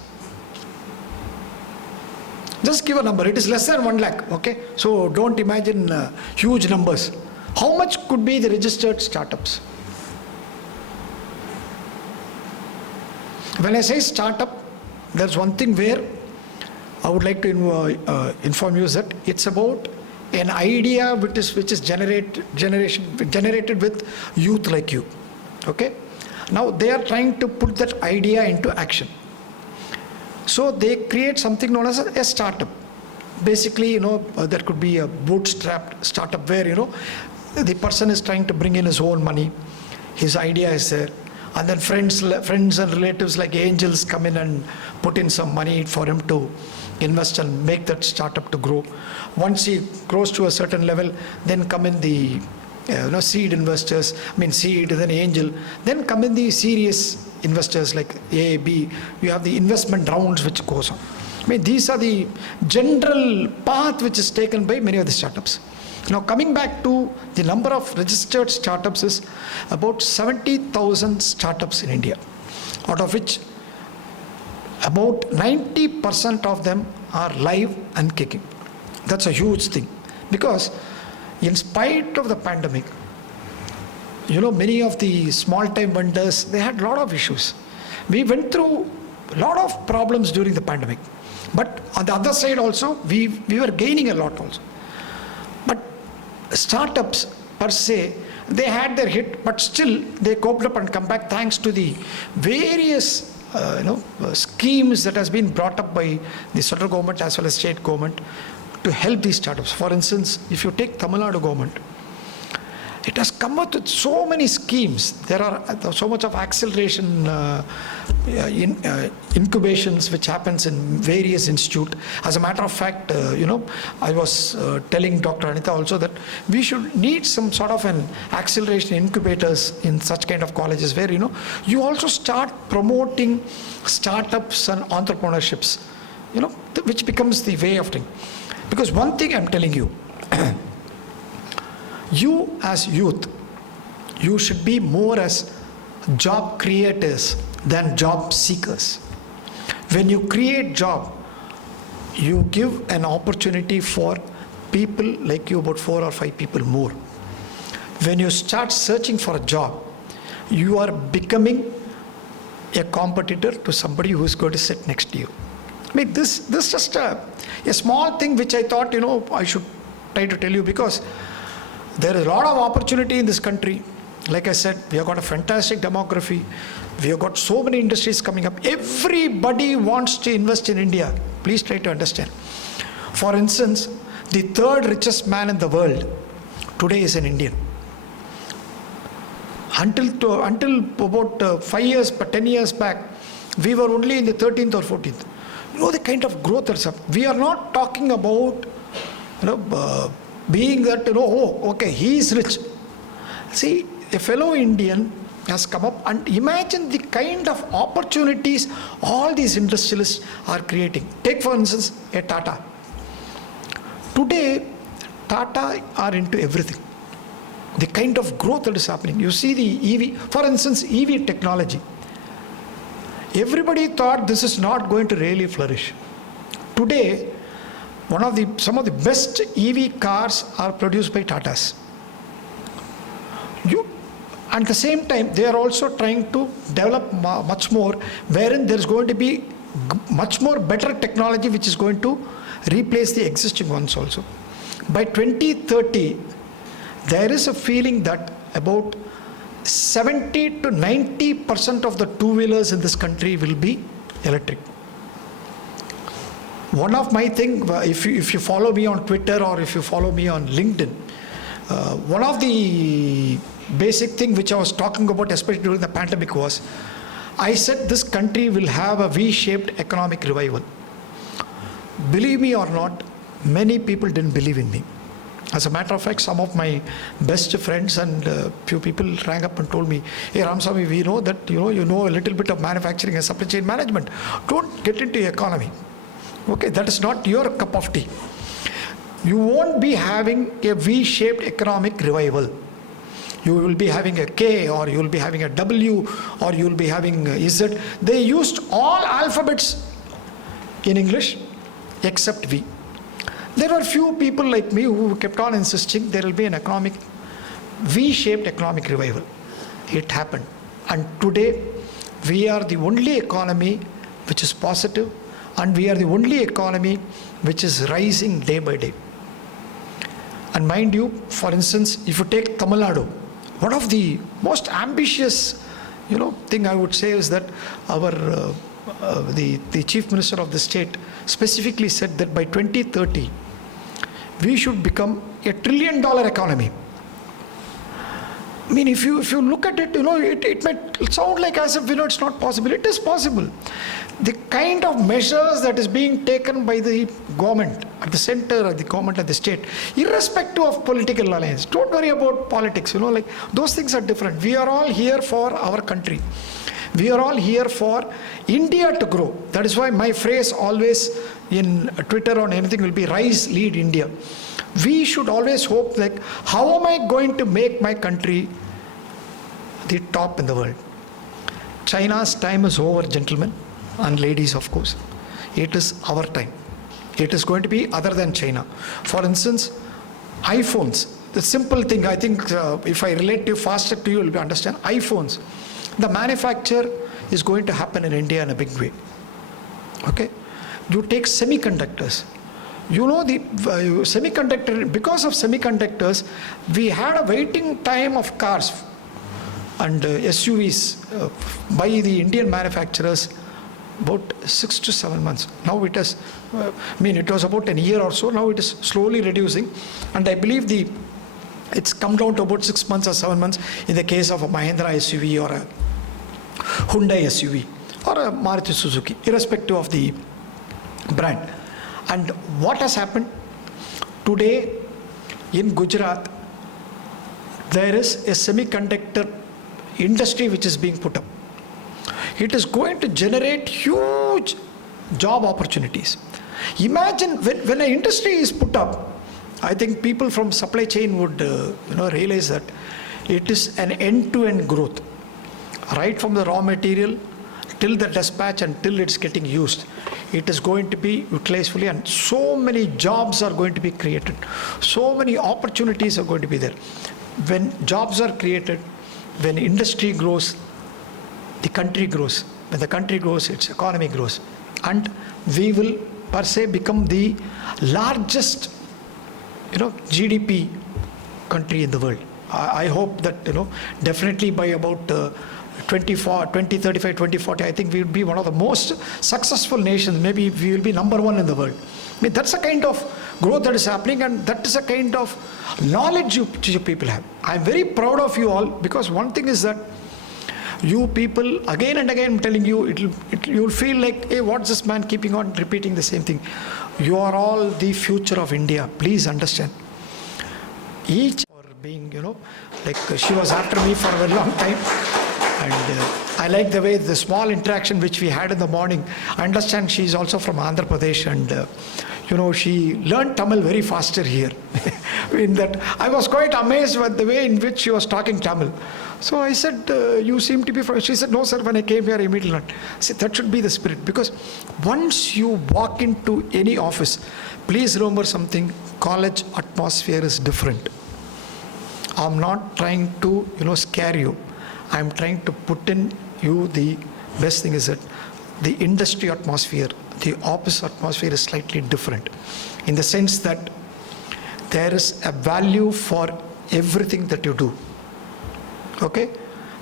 Just give a number. It is less than 1 lakh. Okay, so don't imagine huge numbers. How much could be the registered startups? When I say startup, there's one thing where I would like to inform you that it's about an idea which is generated with youth like you. Okay. Now they are trying to put that idea into action. So they create something known as a startup. Basically, there could be a bootstrapped startup where the person is trying to bring in his own money. His idea is there. And then friends and relatives like angels come in and put in some money for him to invest and make that startup to grow. Once he grows to a certain level, then come in the seed investors, seed, then angel, then come in the serious investors like A, B. You have the investment rounds which goes on. These are the general path which is taken by many of the startups. Now coming back to the number of registered startups is about 70,000 startups in India, out of which about 90% of them are live and kicking. That's a huge thing, because in spite of the pandemic, many of the small time vendors, they had a lot of issues. We went through a lot of problems during the pandemic, but on the other side also we were gaining a lot also. But startups, per se, they had their hit, but still they coped up and come back thanks to the various schemes that has been brought up by the central government as well as state government to help these startups. For instance, if you take Tamil Nadu government, it has come up with so many schemes. There are so much of acceleration incubations which happens in various institutes. As a matter of fact, I was telling Dr. Anita also that we should need some sort of an acceleration incubators in such kind of colleges where you also start promoting startups and entrepreneurships, which becomes the way of thing. Because one thing I'm telling you, you as youth, you should be more as job creators than job seekers. When you create job, you give an opportunity for people like you, about 4 or 5 people more. When you start searching for a job, you are becoming a competitor to somebody who is going to sit next to you. I mean, this just a small thing which I thought, I should try to tell you, because there is a lot of opportunity in this country. Like I said, we have got a fantastic demography. We have got so many industries coming up. Everybody wants to invest in India. Please try to understand. For instance, the 3rd richest man in the world today is an Indian. Until about 5 years, 10 years back, we were only in the 13th or 14th. The kind of growth that's up. We are not talking about, being that, okay, he is rich. See, a fellow Indian has come up, and imagine the kind of opportunities all these industrialists are creating. Take for instance a Tata. Today, Tata are into everything. The kind of growth that is happening. You see the EV, for instance, EV technology. Everybody thought this is not going to really flourish. Today, some of the best EV cars are produced by Tatas. At the same time, they are also trying to develop much more, wherein there is going to be much more better technology which is going to replace the existing ones also. By 2030, there is a feeling that about 70 to 90% of the two-wheelers in this country will be electric. One of my thing, if you follow me on Twitter or if you follow me on LinkedIn, one of the basic thing which I was talking about, especially during the pandemic, was I said this country will have a V-shaped economic revival. Believe me or not, many people didn't believe in me. As a matter of fact, some of my best friends and few people rang up and told me, "Hey Ramaswamy, we know that you know a little bit of manufacturing and supply chain management. Don't get into economy. Okay, that is not your cup of tea. You won't be having a V-shaped economic revival. You will be having a K, or you will be having a W, or you will be having a Z." They used all alphabets in English except V. There were few people like me who kept on insisting there will be an economic V-shaped economic revival. It happened, and today we are the only economy which is positive, and we are the only economy which is rising day by day. And mind you, for instance, if you take Tamil Nadu, one of the most ambitious thing I would say is that our the chief minister of the state specifically said that by 2030 we should become a $1 trillion economy. I mean, if you look at it, it might sound like as if it's not possible. It is possible. The kind of measures that is being taken by the government at the center, or the government at the state, irrespective of political alliance. Don't worry about politics. Like those things are different. We are all here for our country. We are all here for India to grow. That is why my phrase always in Twitter or anything will be "Rise, lead India." We should always hope, like, how am I going to make my country the top in the world? China's time is over, gentlemen and ladies, of course. It is our time. It is going to be other than China. For instance, iPhones, the simple thing, I think if I relate to faster to you, you'll understand. iPhones, the manufacture is going to happen in India in a big way. Okay? You take semiconductors. You know, the semiconductor, because of semiconductors, we had a waiting time of cars and SUVs by the Indian manufacturers about 6 to 7 months. Now it has, it was about a year or so. Now it is slowly reducing, and I believe it's come down to about 6 months or 7 months in the case of a Mahindra SUV or a Hyundai SUV or a Maruti Suzuki, irrespective of the brand. And what has happened today in Gujarat, there is a semiconductor industry which is being put up. It is going to generate huge job opportunities. Imagine when an industry is put up, I think people from supply chain would realize that it is an end-to-end growth, right from the raw material till the dispatch and till it's getting used. It is going to be utilized fully, and so many jobs are going to be created. So many opportunities are going to be there. When jobs are created, when industry grows, the country grows. When the country grows, its economy grows. And we will per se become the largest GDP country in the world. I hope that definitely by about 2035, 2040, I think we will be one of the most successful nations. Maybe we will be number one in the world. That's a kind of growth that is happening, and that is a kind of knowledge you people have. I'm very proud of you all, because one thing is that you people, again and again, I'm telling you, you'll feel like, hey, what's this man keeping on repeating the same thing? You are all the future of India. Please understand. Each or being, like she was after me for a very long time. And I like the way the small interaction which we had in the morning. I understand she's also from Andhra Pradesh, and she learned Tamil very faster here. In that, I was quite amazed with the way in which she was talking Tamil. So I said, you seem to be from, she said, no sir, when I came here, I immediately learned. I said, that should be the spirit, because once you walk into any office, please remember something, college atmosphere is different. I'm not trying to, scare you. I'm trying to put in you the best thing is that the industry atmosphere, the office atmosphere is slightly different, in the sense that there is a value for everything that you do. Okay?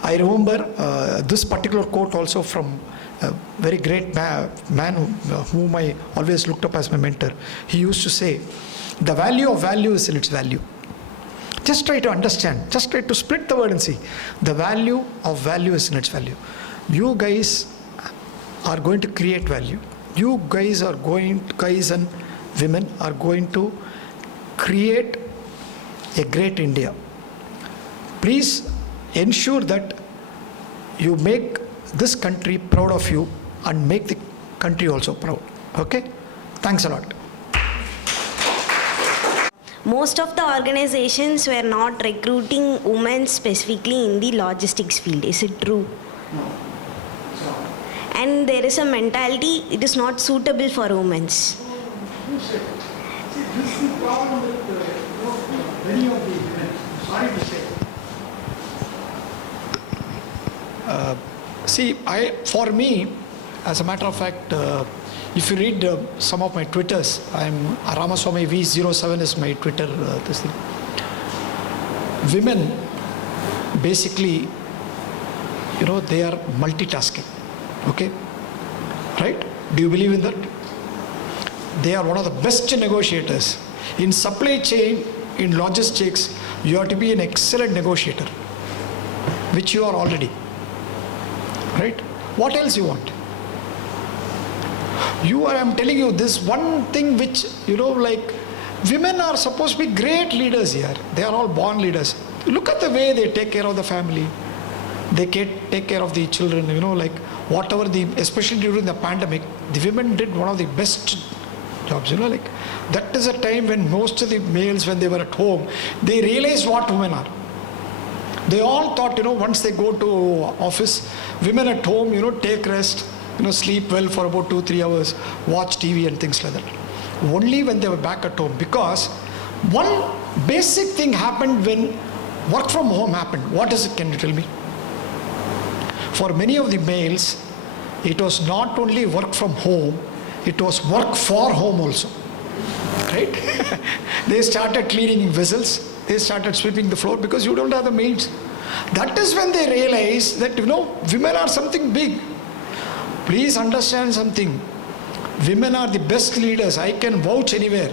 I remember this particular quote also from a very great man whom I always looked up as my mentor. He used to say, the value of value is in its value. Just try to understand, just try to split the word and see. The value of value is in its value. You guys are going to create value. You guys and women are going to create a great India. Please ensure that you make this country proud of you and make the country also proud. Okay? Thanks a lot. Most of the organizations were not recruiting women specifically in the logistics field. Is it true? No. And there is a mentality, it is not suitable for women. See, this is the problem with many of the women. Sorry to say. For me, as a matter of fact, if you read some of my Twitters, I'm Ramaswamy V07 is my Twitter this thing. Women, basically, they are multitasking. Okay? Right? Do you believe in that? They are one of the best negotiators. In supply chain, in logistics, you have to be an excellent negotiator, which you are already. Right? What else you want? I'm telling you this one thing which, women are supposed to be great leaders here. They are all born leaders. Look at the way they take care of the family. They take care of the children, whatever especially during the pandemic, the women did one of the best jobs, that is a time when most of the males, when they were at home, they realized what women are. They all thought, once they go to office, women at home, take rest, sleep well for about 2-3 hours, watch TV and things like that. Only when they were back at home, because one basic thing happened when work from home happened. What is it? Can you tell me? For many of the males, it was not only work from home, it was work for home also. right? They started cleaning vessels, they started sweeping the floor because you don't have the maids. That is when they realize that, women are something big. Please understand something. Women are the best leaders. I can vouch anywhere.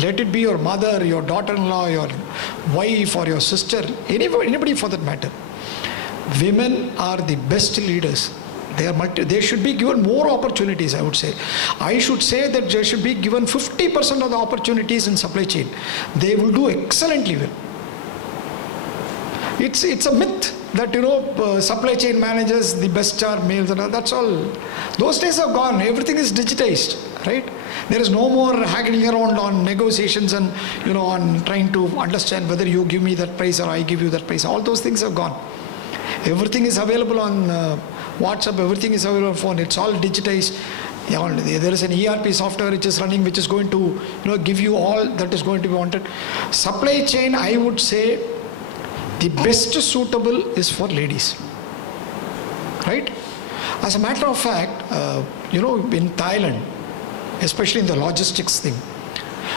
Let it be your mother, your daughter-in-law, your wife or your sister, anybody for that matter. Women are the best leaders. They should be given more opportunities, I would say. I should say that they should be given 50% of the opportunities in supply chain. They will do excellently well. It's a myth that, supply chain managers, the best are males, and that's all. Those days are gone. Everything is digitized, right? There is no more haggling around on negotiations and, on trying to understand whether you give me that price or I give you that price. All those things are gone. Everything is available on WhatsApp, everything is available on phone. It's all digitized. There is an ERP software which is running, which is going to, give you all that is going to be wanted. Supply chain, I would say, the best suitable is for ladies, right? As a matter of fact, in Thailand, especially in the logistics thing,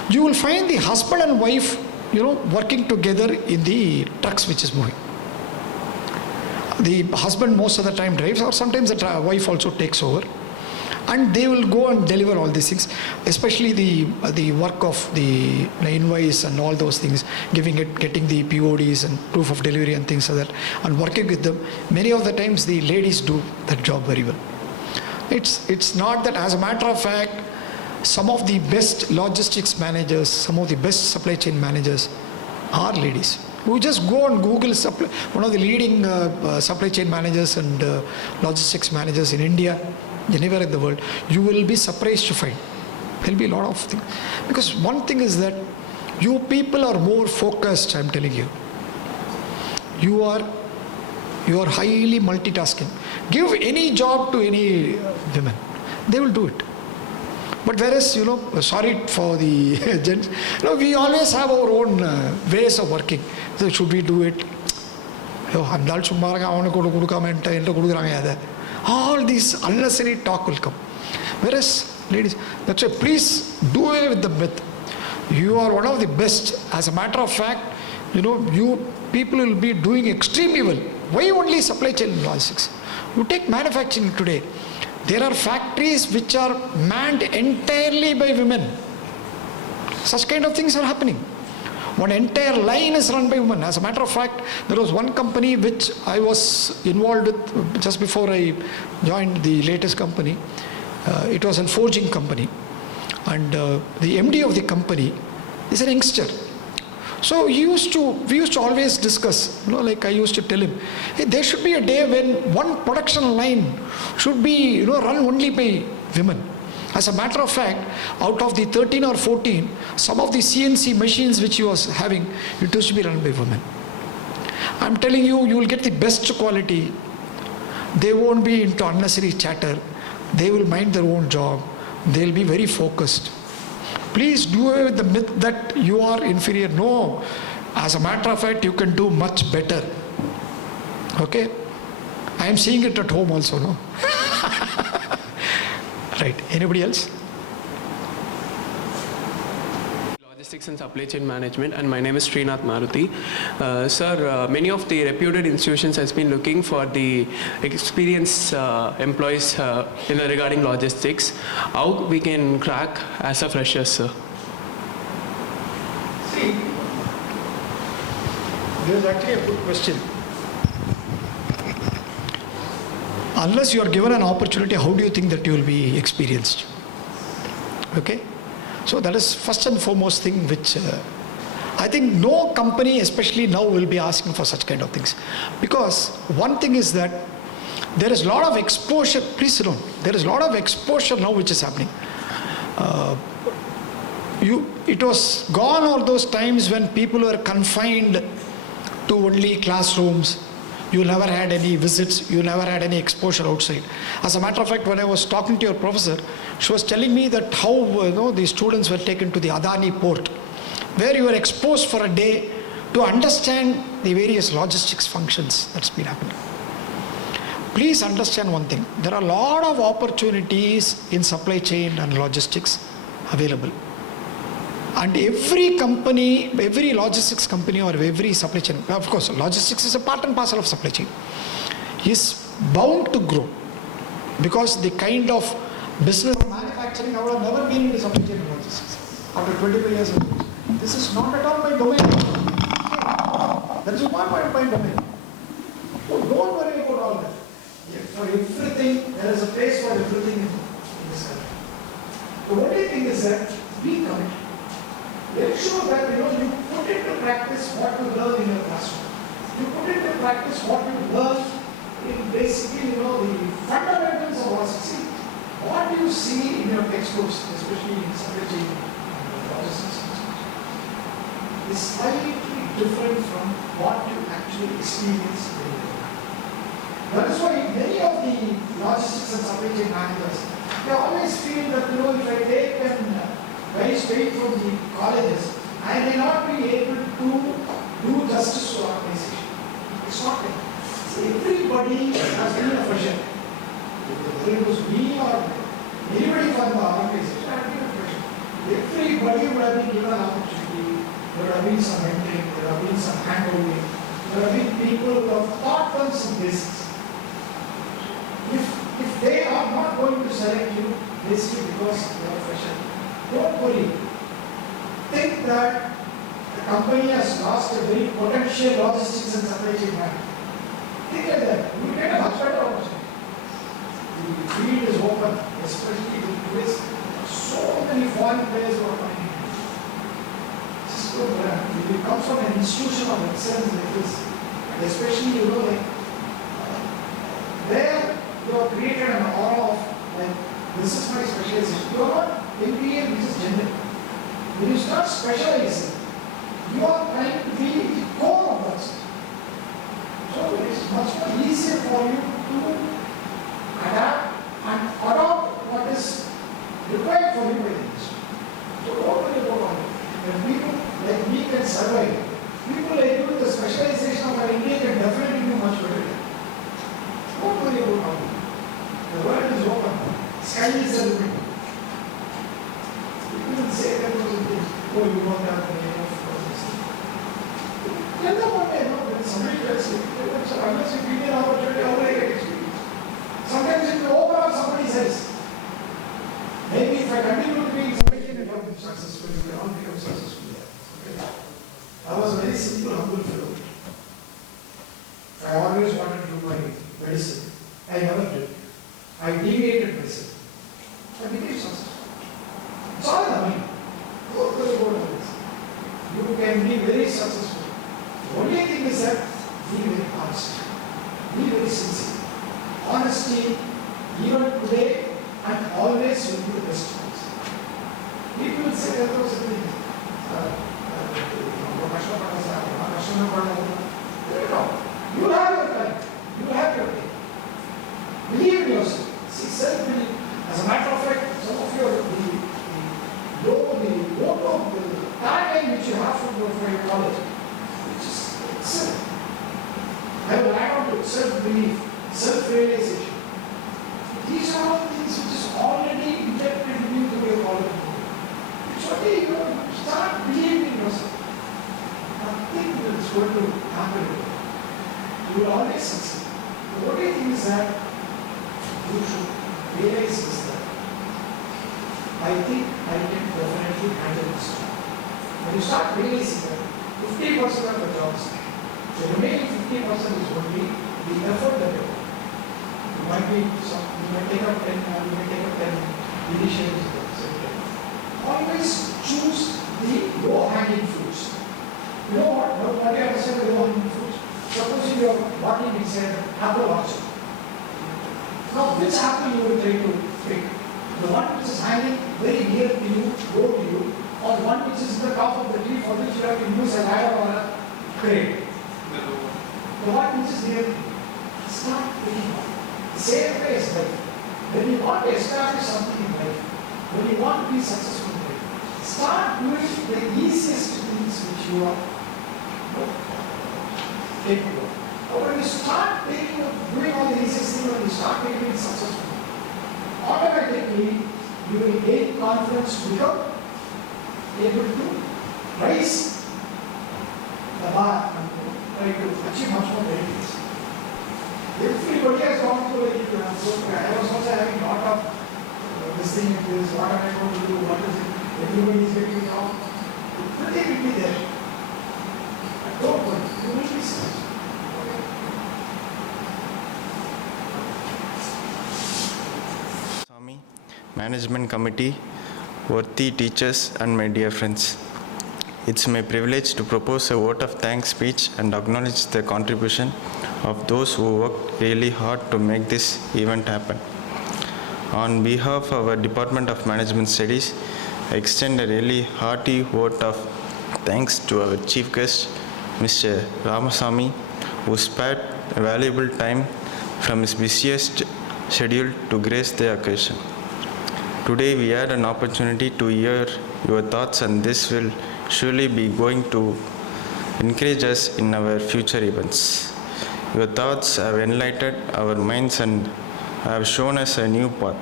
you will find the husband and wife, working together in the trucks which is moving. The husband most of the time drives, or sometimes the wife also takes over, and they will go and deliver all these things, especially the work of the invoice and all those things, getting the PODs and proof of delivery and things like that, and working with them. Many of the times the ladies do that job very well. It's not that. As a matter of fact, some of the best logistics managers, some of the best supply chain managers are ladies. We just go and Google one of the leading supply chain managers and logistics managers in India, anywhere in the world. You will be surprised to find there will be a lot of things. Because one thing is that you people are more focused, I'm telling you. You are highly multitasking. Give any job to any women, they will do it. But whereas, sorry for the gents, we always have our own ways of working. So should we do it? All this unnecessary talk will come. Whereas, ladies, that's why please do away with the myth. You are one of the best. As a matter of fact, you people will be doing extremely well. Why only supply chain logistics? You take manufacturing today. There are factories which are manned entirely by women. Such kind of things are happening. One entire line is run by women. As a matter of fact, there was one company which I was involved with just before I joined the latest company. It was a forging company. And the MD of the company is an youngster. So we used to always discuss, like I used to tell him, hey, there should be a day when one production line should be, run only by women. As a matter of fact, out of the 13 or 14, some of the CNC machines which he was having, it used to be run by women. I'm telling you, you will get the best quality. They won't be into unnecessary chatter. They will mind their own job. They'll be very focused. Please do away with the myth that you are inferior. No. As a matter of fact, you can do much better. Okay? I am seeing it at home also, no? Right. Anybody else? Logistics and Supply Chain Management, and my name is Srinath Maruti. Sir, many of the reputed institutions has been looking for the experienced employees regarding logistics. How we can crack as a fresher, sir? See, this is actually a good question. Unless you are given an opportunity, how do you think that you will be experienced? Okay? So that is first and foremost thing which I think no company, especially now, will be asking for such kind of things. Because one thing is that there is a lot of exposure. Please sit down. There is a lot of exposure now which is happening. It was gone all those times when people were confined to only classrooms. You never had any visits, you never had any exposure outside. As a matter of fact, when I was talking to your professor, she was telling me that how the students were taken to the Adani port, where you were exposed for a day to understand the various logistics functions that's been happening. Please understand one thing, there are a lot of opportunities in supply chain and logistics available. And every company, every logistics company or every supply chain, of course, logistics is a part and parcel of supply chain, is bound to grow because the kind of business manufacturing, I would have never been in the supply chain logistics after 25 years of this. This is not at all my domain. That is not my domain. So don't worry about all that. For everything, there is a place for everything in this country. The only thing is that be committed. Make sure that you put into practice what you learn in your classroom. You put into practice what you learn in basically the fundamentals of logistics. What you see in your textbooks, especially in supply chain logistics, is slightly different from what you actually experience in your life. That is why many of the logistics and supply chain managers, they always feel that if I take them very straight from the colleges, I may not be able to do justice to organization. It's not like everybody has been a fresher. Whether it was me or anybody from the organization, I have been a fresher. Everybody would have been given an opportunity. There would have been some mentoring, there would have been some handholding, there would have been people who have taught them some basics. If they are not going to select you basically because they are fresher, don't worry. Think that the company has lost a very potential logistics and supply chain man. Think like that. You will get a much better opportunity. The field is open, especially in today's so many foreign players who are coming in. Just go there. If you come from an institution of excellence like this, and especially there you have created an aura of this is my specialization. You are not MBA, which is general. When you start specializing, you are trying to be the core of that. So it is much more easier for you to adapt and adopt what is required for you by the industry. So don't worry about all that. When people like me can survive, people like you with the specialization of our India can definitely do much better. Don't worry about all that. The world is open. Sky is the limit. People say that you don't have the name of this. Tell them what they know. When somebody tells you, unless you give me an opportunity, how will I get experience? Sometimes it will open up somebody's eyes. Maybe if I continue to be in supply chain, I will be successful. We all become successful. Okay. I was a very simple, humble fellow. I always wanted to do my medicine. I never did. I deviated myself. I became successful. It's all in the mind. Don't worry about this. You can be very successful. The only thing is that be very honest. Be very sincere. Honesty, even today and always will be the best policy. People will say that those things. You have your time. You have your day. Believe in yourself. See, self-belief. As a matter of fact, some of your the timeline which you have for your college, which is excellent. I will add on to self-belief, self-realization. These are all things which is already injected into your college. It's only you start believing in yourself. Nothing is going to happen. You will always succeed. The only thing is that you should realize is that I think I can definitely handle this job. When you start realizing that 50% of the jobs, the remaining 50% is only the effort that you put. You might take up 10, you may take up 10 initiatives. Always choose the low-hanging fruits. You know what? What do you understand the low-hanging fruits? Suppose you are walking inside an apple orchard. Now, which apple you will try to pick? The one which is hanging very near to you, low to you, or the one which is in the top of the tree for which you have to use a ladder or a crane? The one which is near to you. Start picking up. The same way is life. When you want to establish something in life, when you want to be successful in life, start doing the easiest things which you are capable of. But when you start doing all the easiest things, when you start becoming successful, automatically you will gain confidence to become able to raise the bar and you achieve much more benefits. Everybody has gone through it. I was also having a lot of this thing, what am I going to do, what is it, everybody is getting it out. Everything will be there. But don't worry, you will be safe. Swami, Management Committee, worthy teachers and my dear friends. It's my privilege to propose a vote of thanks speech and acknowledge the contribution of those who worked really hard to make this event happen. On behalf of our Department of Management Studies, I extend a really hearty vote of thanks to our chief guest, Mr. Ramaswamy, who spared valuable time from his busiest schedule to grace the occasion. Today we had an opportunity to hear your thoughts, and this will surely be going to encourage us in our future events. Your thoughts have enlightened our minds and have shown us a new path.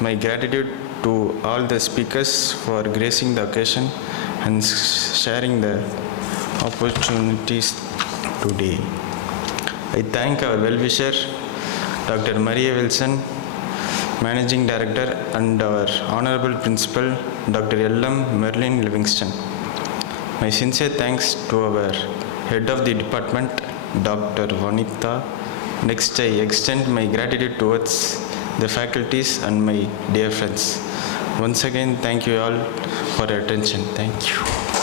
My gratitude to all the speakers for gracing the occasion and sharing the opportunities today. I thank our well-wisher, Dr. Maria Wilson, Managing Director, and our Honorable Principal, Dr. L.M. Merlin Livingston. My sincere thanks to our Head of the Department, Dr. Vanitha. Next, I extend my gratitude towards the faculties and my dear friends. Once again, thank you all for your attention. Thank you.